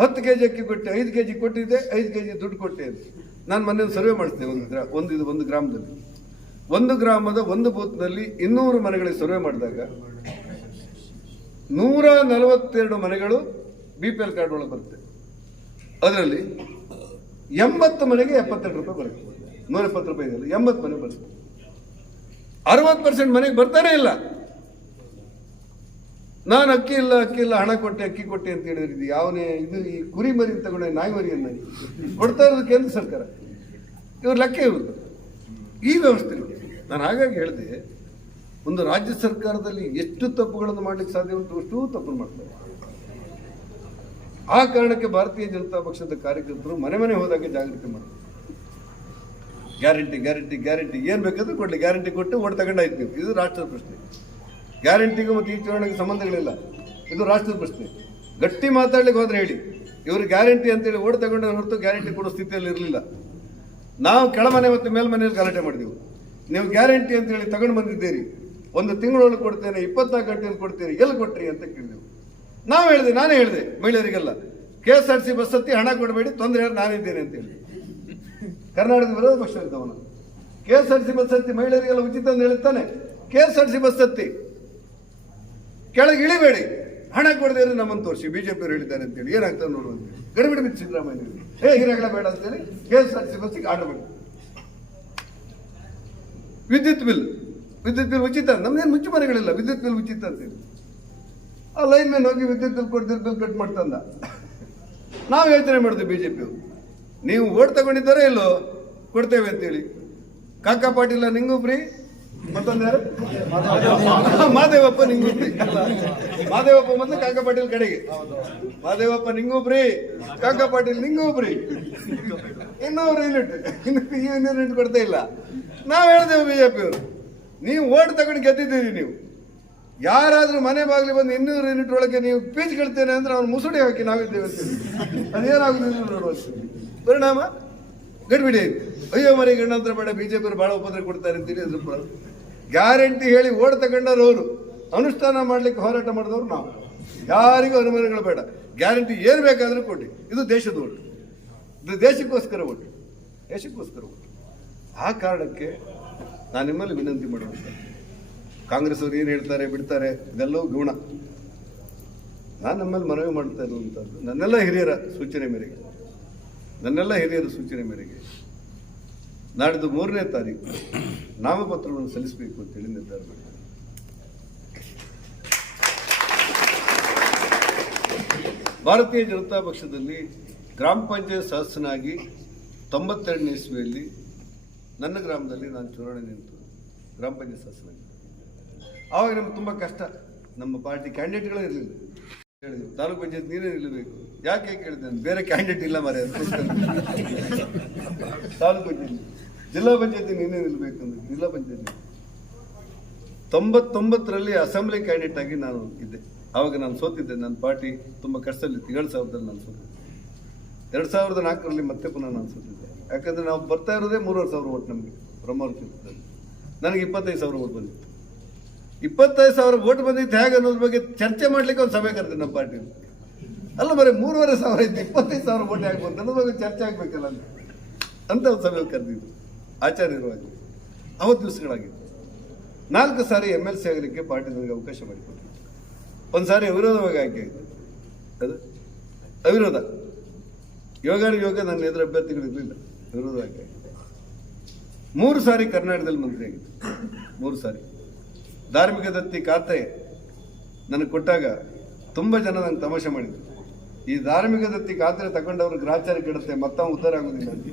10 kg ಅಕ್ಕಿ ಕೊಟ್ಟೆ, 5 kg ಕೊಟ್ಟಿದ್ದೆ, 5 kg ದುಡ್ಡು ಕೊಟ್ಟೆ ಅಂತ. ನಾನು ಮೊನ್ನೆ ಸರ್ವೆ ಮಾಡಿಸಿದೆ ಒಂದು ಗ್ರಾಮದಲ್ಲಿ. 1 ಗ್ರಾಮದ 1 ಬೂತ್ನಲ್ಲಿ 200 ಮನೆಗಳಿಗೆ ಸರ್ವೆ ಮಾಡಿದಾಗ 142 ಮನೆಗಳು BPL ಕಾರ್ಡ್ ಒಳಗೆ ಬರುತ್ತೆ. ಅದರಲ್ಲಿ 80 ಮನೆಗೆ 72 ರೂಪಾಯಿ ಬರುತ್ತೆ. 120 ರೂಪಾಯಿ ಇದೆಯಲ್ಲ, 80 ಮನೆ ಬರುತ್ತೆ. 60% ಮನೆಗೆ ಬರ್ತಾನೆ ಇಲ್ಲ. ನಾನು ಅಕ್ಕಿ ಇಲ್ಲ ಹಣ ಕೊಟ್ಟೆ ಅಕ್ಕಿ ಕೊಟ್ಟೆ ಅಂತ ಹೇಳಿದ್ರೆ ಯಾವನೇ ಇದು ಈ ಕುರಿ ಮರಿ ತಗೊಂಡೆ ನಾಯಿ ಮರಿಯನ್ನ ಕೊಡ್ತಾ ಇರೋದು ಕೇಂದ್ರ ಸರ್ಕಾರ. ಇವ್ರ ಲೆಕ್ಕ ಇರುವುದು ಈ ವ್ಯವಸ್ಥೆ. ನಾನು ಹಾಗಾಗಿ ಹೇಳಿದೆ, ಒಂದು ರಾಜ್ಯ ಸರ್ಕಾರದಲ್ಲಿ ಎಷ್ಟು ತಪ್ಪುಗಳನ್ನು ಮಾಡ್ಲಿಕ್ಕೆ ಸಾಧ್ಯ ಉಂಟು ಅಷ್ಟು ತಪ್ಪು ಮಾಡ್ತಾರೆ. ಆ ಕಾರಣಕ್ಕೆ ಭಾರತೀಯ ಜನತಾ ಪಕ್ಷದ ಕಾರ್ಯಕರ್ತರು ಮನೆ ಹೋದಾಗ ಜಾಗೃತಿ ಮಾಡ್ತಾರೆ. ಗ್ಯಾರಂಟಿ ಏನ್ ಬೇಕಾದ್ರೂ ಕೊಡ್ಲಿ, ಗ್ಯಾರಂಟಿ ಕೊಟ್ಟು ಓಟ್ ತಗೊಂಡಾಯ್ತು ನೀವು. ಇದು ರಾಷ್ಟ್ರದ ಪ್ರಶ್ನೆ. ಗ್ಯಾರಂಟಿಗೂ ಮತ್ತು ಈ ಚುನಾವಣೆಗೆ ಸಂಬಂಧಗಳಿಲ್ಲ, ಇದು ರಾಷ್ಟ್ರದ ಪ್ರಶ್ನೆ. ಗಟ್ಟಿ ಮಾತಾಡ್ಲಿಕ್ಕೆ ಹೋದ್ರೆ ಹೇಳಿ, ಇವರು ಗ್ಯಾರಂಟಿ ಅಂತೇಳಿ ಓಟ್ ತಗೊಂಡ ಹೊರತು ಗ್ಯಾರಂಟಿ ಕೊಡೋ ಸ್ಥಿತಿಯಲ್ಲಿ ಇರಲಿಲ್ಲ. ನಾವು ಕೆಳಮನೆ ಮತ್ತು ಮೇಲ್ಮನೆಯಲ್ಲಿ ಗಲಾಟೆ ಮಾಡಿದೆವು. ನೀವು ಗ್ಯಾರಂಟಿ ಅಂತೇಳಿ ತಗೊಂಡು ಬಂದಿದ್ದೀರಿ, 1 ತಿಂಗಳೊಳಗೆ ಕೊಡ್ತೇನೆ, 24 ಗಂಟೆಯಲ್ಲಿ ಕೊಡ್ತೀರಿ, ಎಲ್ಲಿ ಕೊಟ್ರಿ ಅಂತ ಕೇಳಿದೆವು. ನಾನೇ ಹೇಳಿದೆ ಮಹಿಳೆಯರಿಗೆಲ್ಲ, KSRTC ಬಸ್ ಹತ್ತಿ ಹಣ ಕೊಡಬೇಡಿ, ತೊಂದರೆ ನಾನಿದ್ದೇನೆ ಅಂತೇಳಿ. ಕರ್ನಾಟಕದ ವಿರೋಧ ಪಕ್ಷ ಇದ್ದವನು KSRTC ಬಸ್ ಹತ್ತಿ ಮಹಿಳೆಯರಿಗೆಲ್ಲ ಉಚಿತ ಅಂತ ಹೇಳುತ್ತಾನೆ. KSRTC ಬಸ್ ಹತ್ತಿ ಕೆಳಗೆ ಇಳಿಬೇಡಿ, ಹಣ ಕೊಡದೇನೆ ನಮ್ಮನ್ನು ತೋರಿಸಿ BJP ಅವರು ಹೇಳಿದ್ದಾರೆ ಅಂತೇಳಿ ಏನಾಗ್ತದೆ ನೋಡುವಂತ ಗಡಿಬಿಡಿ ಬಿಟ್ಟು ಸಿದ್ದರಾಮಯ್ಯ ಹೀರಾಗಲ ಬೇಡ ಅಂತೇಳಿ KSRTC ಬಸ್ಸಿಗೆ ಆರ್ಡರ್ ಮಾಡಿ. ವಿದ್ಯುತ್ ಬಿಲ್ ಉಚಿತ, ನಮ್ದೇನು ಮುಚ್ಚು ಮನೆಗಳಿಲ್ಲ, ವಿದ್ಯುತ್ ಬಿಲ್ ಉಚಿತ ಅಂತೇಳಿ. ಆ ಲೈನ್ ಮೇಲೆ ಹೋಗಿ ವಿದ್ಯುತ್ ಬಿಲ್ ಕೊಡ್ತಿದ್ದು ಬಿಲ್ ಕಟ್ ಮಾಡ್ತಂದ. ನಾವು ಯೋಚನೆ ಮಾಡಿದ್ವಿ BJP ಅವರು, ನೀವು ಓಟ್ ತಗೊಂಡಿದ್ದಾರೋ ಇಲ್ಲೋ ಕೊಡ್ತೇವೆ ಅಂತೇಳಿ. ಕಾಕಾ ಪಾಟೀಲ ನಿಂಗೂ ಫ್ರೀ, ಮತ್ತೊಂದು ಯಾರು ಮಾದೇವಪ್ಪ ನಿಂಗೂ ಫ್ರೀ. ಮಾದೇವಪ್ಪ ಮೊದಲು ಕಾಕಾ ಪಾಟೀಲ್ ಕಡೆಗೆ, ಮಾದೇವಪ್ಪ ನಿಂಗೂ ಫ್ರೀ, ಕಾಕಾ ಪಾಟೀಲ್ ನಿಂಗೂ ಫ್ರೀ, 200 ಯೂನಿಟ್ ಕೊಡ್ತಾ ಇಲ್ಲ. ನಾವು ಹೇಳಿದೆವು BJP ಅವರು, ನೀವು ಓಟ್ ತಗೊಂಡು ಗೆದ್ದಿದ್ದೀರಿ. ನೀವು ಯಾರಾದ್ರೂ ಮನೆ ಬಾಗಿಲು ಬಂದು 200 ಯೂನಿಟ್ ಒಳಗೆ ನೀವು ಪೀಚ್ ಕೇಳ್ತೇನೆ ಅಂದ್ರೆ ಅವ್ನು ಮುಸುಡಿ ಹಾಕಿ ನಾವಿದ್ದೇವೆ ಅಂತೇಳಿ. ಅದೇನಾಗುದಿಲ್ಲ ನೋಡುವ ಪರಿಣಾಮ ಗಡ್ಬಿಡಿ. ಅಯ್ಯೋ ಮರಿ ಗಂಡಂತರ ಬೇಡ, BJP ಅವರು ಬಹಳ ಉಪದ್ರ ಕೊಡ್ತಾರೆ ಅಂತೇಳಿ ಅದ್ರ ಗ್ಯಾರಂಟಿ ಹೇಳಿ ಓಟ್ ತಗೊಂಡವ್ರು ಅವರು, ಅನುಷ್ಠಾನ ಮಾಡ್ಲಿಕ್ಕೆ ಹೋರಾಟ ಮಾಡಿದವ್ರು ನಾವು. ಯಾರಿಗೂ ಅನುಮಾನಗಳು ಬೇಡ, ಗ್ಯಾರಂಟಿ ಏನು ಬೇಕಾದ್ರೂ ಕೊಡಿ. ಇದು ದೇಶದ ಓಟು, ಇದು ದೇಶಕ್ಕೋಸ್ಕರ ಓಟು. ಆ ಕಾರಣಕ್ಕೆ ನಾನು ನಿಮ್ಮಲ್ಲಿ ವಿನಂತಿ ಮಾಡುವಂತ, ಕಾಂಗ್ರೆಸ್ ಅವರು ಏನು ಹೇಳ್ತಾರೆ ಬಿಡ್ತಾರೆ ಇದೆಲ್ಲವೂ ಗುಣ. ನಾನು ನಮ್ಮಲ್ಲಿ ಮನವಿ ಮಾಡ್ತಾ ಇರುವಂಥದ್ದು ನನ್ನೆಲ್ಲ ಹಿರಿಯರ ಸೂಚನೆ ಮೇರೆಗೆ ನಾಡಿದ್ದು 3ನೇ ತಾರೀಕು ನಾಮಪತ್ರವನ್ನು ಸಲ್ಲಿಸಬೇಕು ಅಂತೇಳಿ ನಿರ್ಧಾರ ಮಾಡಿದ್ದಾರೆ. ಭಾರತೀಯ ಜನತಾ ಪಕ್ಷದಲ್ಲಿ ಗ್ರಾಮ ಪಂಚಾಯತ್ ಸದಸ್ಯನಾಗಿ 92ನೇ ಇಸ್ವಿಯಲ್ಲಿ ನನ್ನ ಗ್ರಾಮದಲ್ಲಿ ನಾನು ಚುನಾವಣೆ ನಿಂತು ಗ್ರಾಮ ಪಂಚಾಯತ್ ಸದಸ್ಯನಾಗಿ. ಆವಾಗ ನಮ್ಗೆ ತುಂಬ ಕಷ್ಟ, ನಮ್ಮ ಪಾರ್ಟಿ ಕ್ಯಾಂಡಿಡೇಟ್ಗಳೇ ಇರಲಿಲ್ಲ. ಹೇಳಿದ್ರು ತಾಲೂಕು ಪಂಚಾಯತ್ ನೀನೇ ನಿಲ್ಲಬೇಕು. ಯಾಕೆ ಕೇಳಿದೆ, ಬೇರೆ ಕ್ಯಾಂಡಿಡೇಟ್ ಇಲ್ಲ ಮಾರೆ ಅಂತ. ತಾಲೂಕು ಪಂಚಾಯತ್, ಜಿಲ್ಲಾ ಪಂಚಾಯತಿ ನೀನೇ ನಿಲ್ಲಬೇಕು ಅಂದ್ರೆ ಜಿಲ್ಲಾ ಪಂಚಾಯತಿ 99ರಲ್ಲಿ ಅಸೆಂಬ್ಲಿ ಕ್ಯಾಂಡಿಡೇಟ್ ಆಗಿ ನಾನು ಇದ್ದೆ. ಆವಾಗ ನಾನು ಸೋತಿದ್ದೆ. ನನ್ನ ಪಾರ್ಟಿ ತುಂಬ ಕಷ್ಟದಲ್ಲಿತ್ತು. 2000ರಲ್ಲಿ ನಾನು ಸೋತಿದ್ದೆ. 2004ರಲ್ಲಿ ಮತ್ತೆ ಪುನಃ ನಾನು ಸೋತಿದ್ದೆ. ಯಾಕಂದರೆ ನಾವು ಬರ್ತಾ ಇರೋದೇ 3,500 ಓಟ್ ನಮಗೆ ಬ್ರಹ್ಮಾವರ ಕ್ಷೇತ್ರದಲ್ಲಿ. ನನಗೆ 25,000 ಓಟ್ ಬಂದಿತ್ತು. 25,000 ಓಟ್ ಬಂದಿತ್ತು ಹೇಗೆ ಅನ್ನೋದ್ರ ಬಗ್ಗೆ ಚರ್ಚೆ ಮಾಡಲಿಕ್ಕೆ ಒಂದು ಸಭೆ ಕರೆದಿದೆ ನಮ್ಮ ಪಾರ್ಟಿಯಲ್ಲಿ. ಅಲ್ಲ ಬರೀ 3,500 ಇತ್ತು, 25,000 ಓಟ್ ಹೇಗೆ ಬಂತು ಅನ್ನೋದ್ರ ಬಗ್ಗೆ ಚರ್ಚೆ ಆಗಬೇಕಲ್ಲ ಅಂತ ಒಂದು ಸಭೆ ಕರೆದಿದ್ದು ಆಚಾರ್ಯರುವಾಗಿ. ಅವತ್ತು ದಿವಸಗಳಾಗಿತ್ತು. 4 ಸಾರಿ MLC ಆಗಲಿಕ್ಕೆ ಪಾರ್ಟಿ ನನಗೆ ಅವಕಾಶ ಮಾಡಿಕೊಟ್ಟಿತ್ತು. ಒಂದು ಸಾರಿ ಅವಿರೋಧವಾಗಿ ಆಯ್ಕೆ ಆಗಿದೆ, ಅದು ಅವಿರೋಧ. ಯೋಗ ನನ್ನ ಎದುರು ಅಭ್ಯರ್ಥಿಗಳಿರಲಿಲ್ಲ, ವಿರೋಧ ಆಯ್ಕೆ ಆಗಿದೆ. 3 ಸಾರಿ ಕರ್ನಾಟಕದಲ್ಲಿ ಮಂತ್ರಿ ಆಗಿತ್ತು. 3 ಸಾರಿ ಧಾರ್ಮಿಕ ದತ್ತಿ ಖಾತೆ ನನಗೆ ಕೊಟ್ಟಾಗ ತುಂಬ ಜನ ನನಗೆ ತಮಾಷೆ ಮಾಡಿದ್ರು. ಈ ಧಾರ್ಮಿಕ ದತ್ತಿ ಖಾತೆ ತಗೊಂಡವ್ರು ಗ್ರಾಚಾರ ಕೆಡುತ್ತೆ, ಮತ್ತ ಉದ್ಧಾರ ಆಗೋದಿಲ್ಲ ಅಂತ.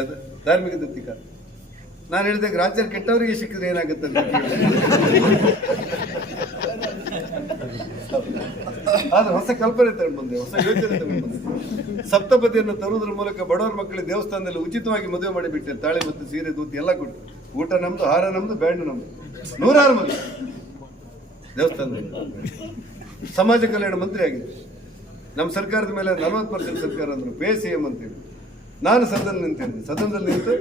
ಅದು ಧಾರ್ಮಿಕ ದತ್ತಿ ಖಾತೆ. ನಾನು ಹೇಳಿದೆ ಗ್ರಾಚಾರ ಕೆಟ್ಟವರಿಗೆ ಸಿಕ್ಕಿದ್ರೆ ಏನಾಗುತ್ತೆ ಅಂತ. ಆದ್ರೆ ಹೊಸ ಕಲ್ಪನೆ ತಗೊಂಡು ಬಂದೆ, ಹೊಸ ಯೋಚನೆ ತಗೊಂಡು ಬಂದೆ. ಸಪ್ತಪದಿಯನ್ನು ತರುವುದರ ಮೂಲಕ ಬಡವರ ಮಕ್ಕಳಿಗೆ ದೇವಸ್ಥಾನದಲ್ಲಿ ಉಚಿತವಾಗಿ ಮದುವೆ ಮಾಡಿಬಿಟ್ಟೆ. ತಾಳಿ ಮತ್ತು ಸೀರೆ ದೂತಿ ಎಲ್ಲ ಕೊಟ್ಟು, ಊಟ ನಮ್ದು, ಹಾರ ನಮ್ದು, ಬ್ಯಾಂಡ್ ನಮ್ದು. 106 ಮಂದಿ ದೇವಸ್ಥಾನದಲ್ಲಿ. ಸಮಾಜ ಕಲ್ಯಾಣ ಮಂತ್ರಿ ಆಗಿದ್ದೆ. ನಮ್ಮ ಸರ್ಕಾರದ ಮೇಲೆ 40% ಸರ್ಕಾರ ಅಂದರು, ಪೇ CM ಅಂತೇಳಿ. ನಾನು ಸದನದಲ್ಲಿ ನಿಂತು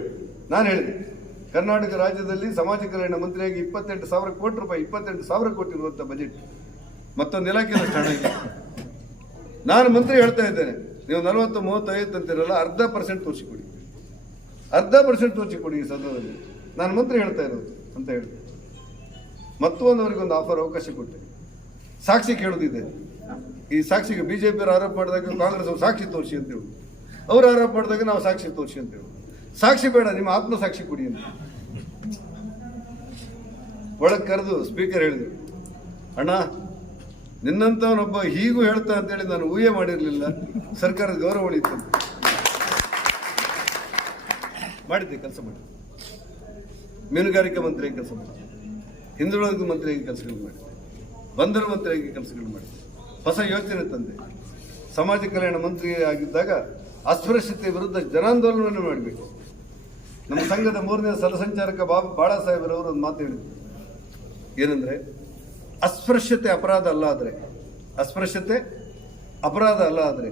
ನಾನು ಹೇಳಿದೆ, ಕರ್ನಾಟಕ ರಾಜ್ಯದಲ್ಲಿ ಸಮಾಜ ಕಲ್ಯಾಣ ಮಂತ್ರಿಯಾಗಿ 28,000 ಕೋಟಿ ರೂಪಾಯಿ, 28,000 ಕೋಟಿ ಇರುವಂಥ ಬಜೆಟ್, ಮತ್ತೊಂದು ಇಲಾಖೆಯಷ್ಟು ಹಣ ಇಲ್ಲ. ನಾನು ಮಂತ್ರಿ ಹೇಳ್ತಾ ಇದ್ದೇನೆ, ನೀವು 40, 30, 50 ಅಂತಿರಲ್ಲ, 0.5% ತೋರಿಸಿಕೊಡಿ, 0.5% ತೋರಿಸಿಕೊಡಿ ಈ ಸದನದಲ್ಲಿ. ನಾನು ಮಂತ್ರಿ ಹೇಳ್ತಾ ಇರೋದು ಅಂತ ಹೇಳಿದೆ. ಮತ್ತೊಂದವರಿಗೊಂದು ಆಫರ್ ಅವಕಾಶ ಕೊಟ್ಟೆ. ಸಾಕ್ಷಿ ಕೇಳೋದಿದೆ. ಈ ಸಾಕ್ಷಿಗೆ BJP ಆರೋಪ ಮಾಡಿದಾಗ ಕಾಂಗ್ರೆಸ್ ಅವರು ಸಾಕ್ಷಿ ತೋರಿಸಿ ಅಂತ ಹೇಳುದು, ಅವ್ರು ಆರೋಪ ಮಾಡಿದಾಗ ನಾವು ಸಾಕ್ಷಿ ತೋರಿಸಿ ಅಂತ ಹೇಳುದು. ಸಾಕ್ಷಿ ಬೇಡ, ನಿಮ್ಮ ಆತ್ಮಸಾಕ್ಷಿ ಕೊಡಿ ಅಂತ ಒಳಗೆ ಕರೆದು ಸ್ಪೀಕರ್ ಹೇಳಿದ್ರು, ಅಣ್ಣ ನಿನ್ನಂಥವನೊಬ್ಬ ಹೀಗೂ ಹೇಳ್ತಾ ಅಂತೇಳಿ ನಾನು ಊಹೆ ಮಾಡಿರಲಿಲ್ಲ, ಸರ್ಕಾರದ ಗೌರವ ಉಳಿತು ಅಂತ ಮಾಡಿದ್ದೆ. ಕೆಲಸ ಮಾಡಿ ಮೀನುಗಾರಿಕೆ ಮಂತ್ರಿಯಾಗಿ ಕೆಲಸ ಮಾಡಿದ್ದೆ, ಹಿಂದುಳಿದ ಮಂತ್ರಿಯಾಗಿ ಕೆಲಸಗಳು ಮಾಡಿದ್ದೆ, ಬಂದರು ಮಂತ್ರಿಯಾಗಿ ಕೆಲಸಗಳು ಮಾಡಿದ್ದೆ, ಹೊಸ ಯೋಚನೆ ತಂದೆ. ಸಮಾಜ ಕಲ್ಯಾಣ ಮಂತ್ರಿ ಆಗಿದ್ದಾಗ ಅಸ್ಪೃಶ್ಯತೆ ವಿರುದ್ಧ ಜನಾಂದೋಲನವನ್ನು ಮಾಡಬೇಕು. ನಮ್ಮ ಸಂಘದ 3ನೇ ಸಲಸಂಚಾರಕ ಬಾಳಾ ಸಾಹೇಬರವರು ಒಂದು ಮಾತು ಹೇಳಿದ್ರು, ಏನಂದ್ರೆ ಅಸ್ಪೃಶ್ಯತೆ ಅಪರಾಧ ಅಲ್ಲ ಆದರೆ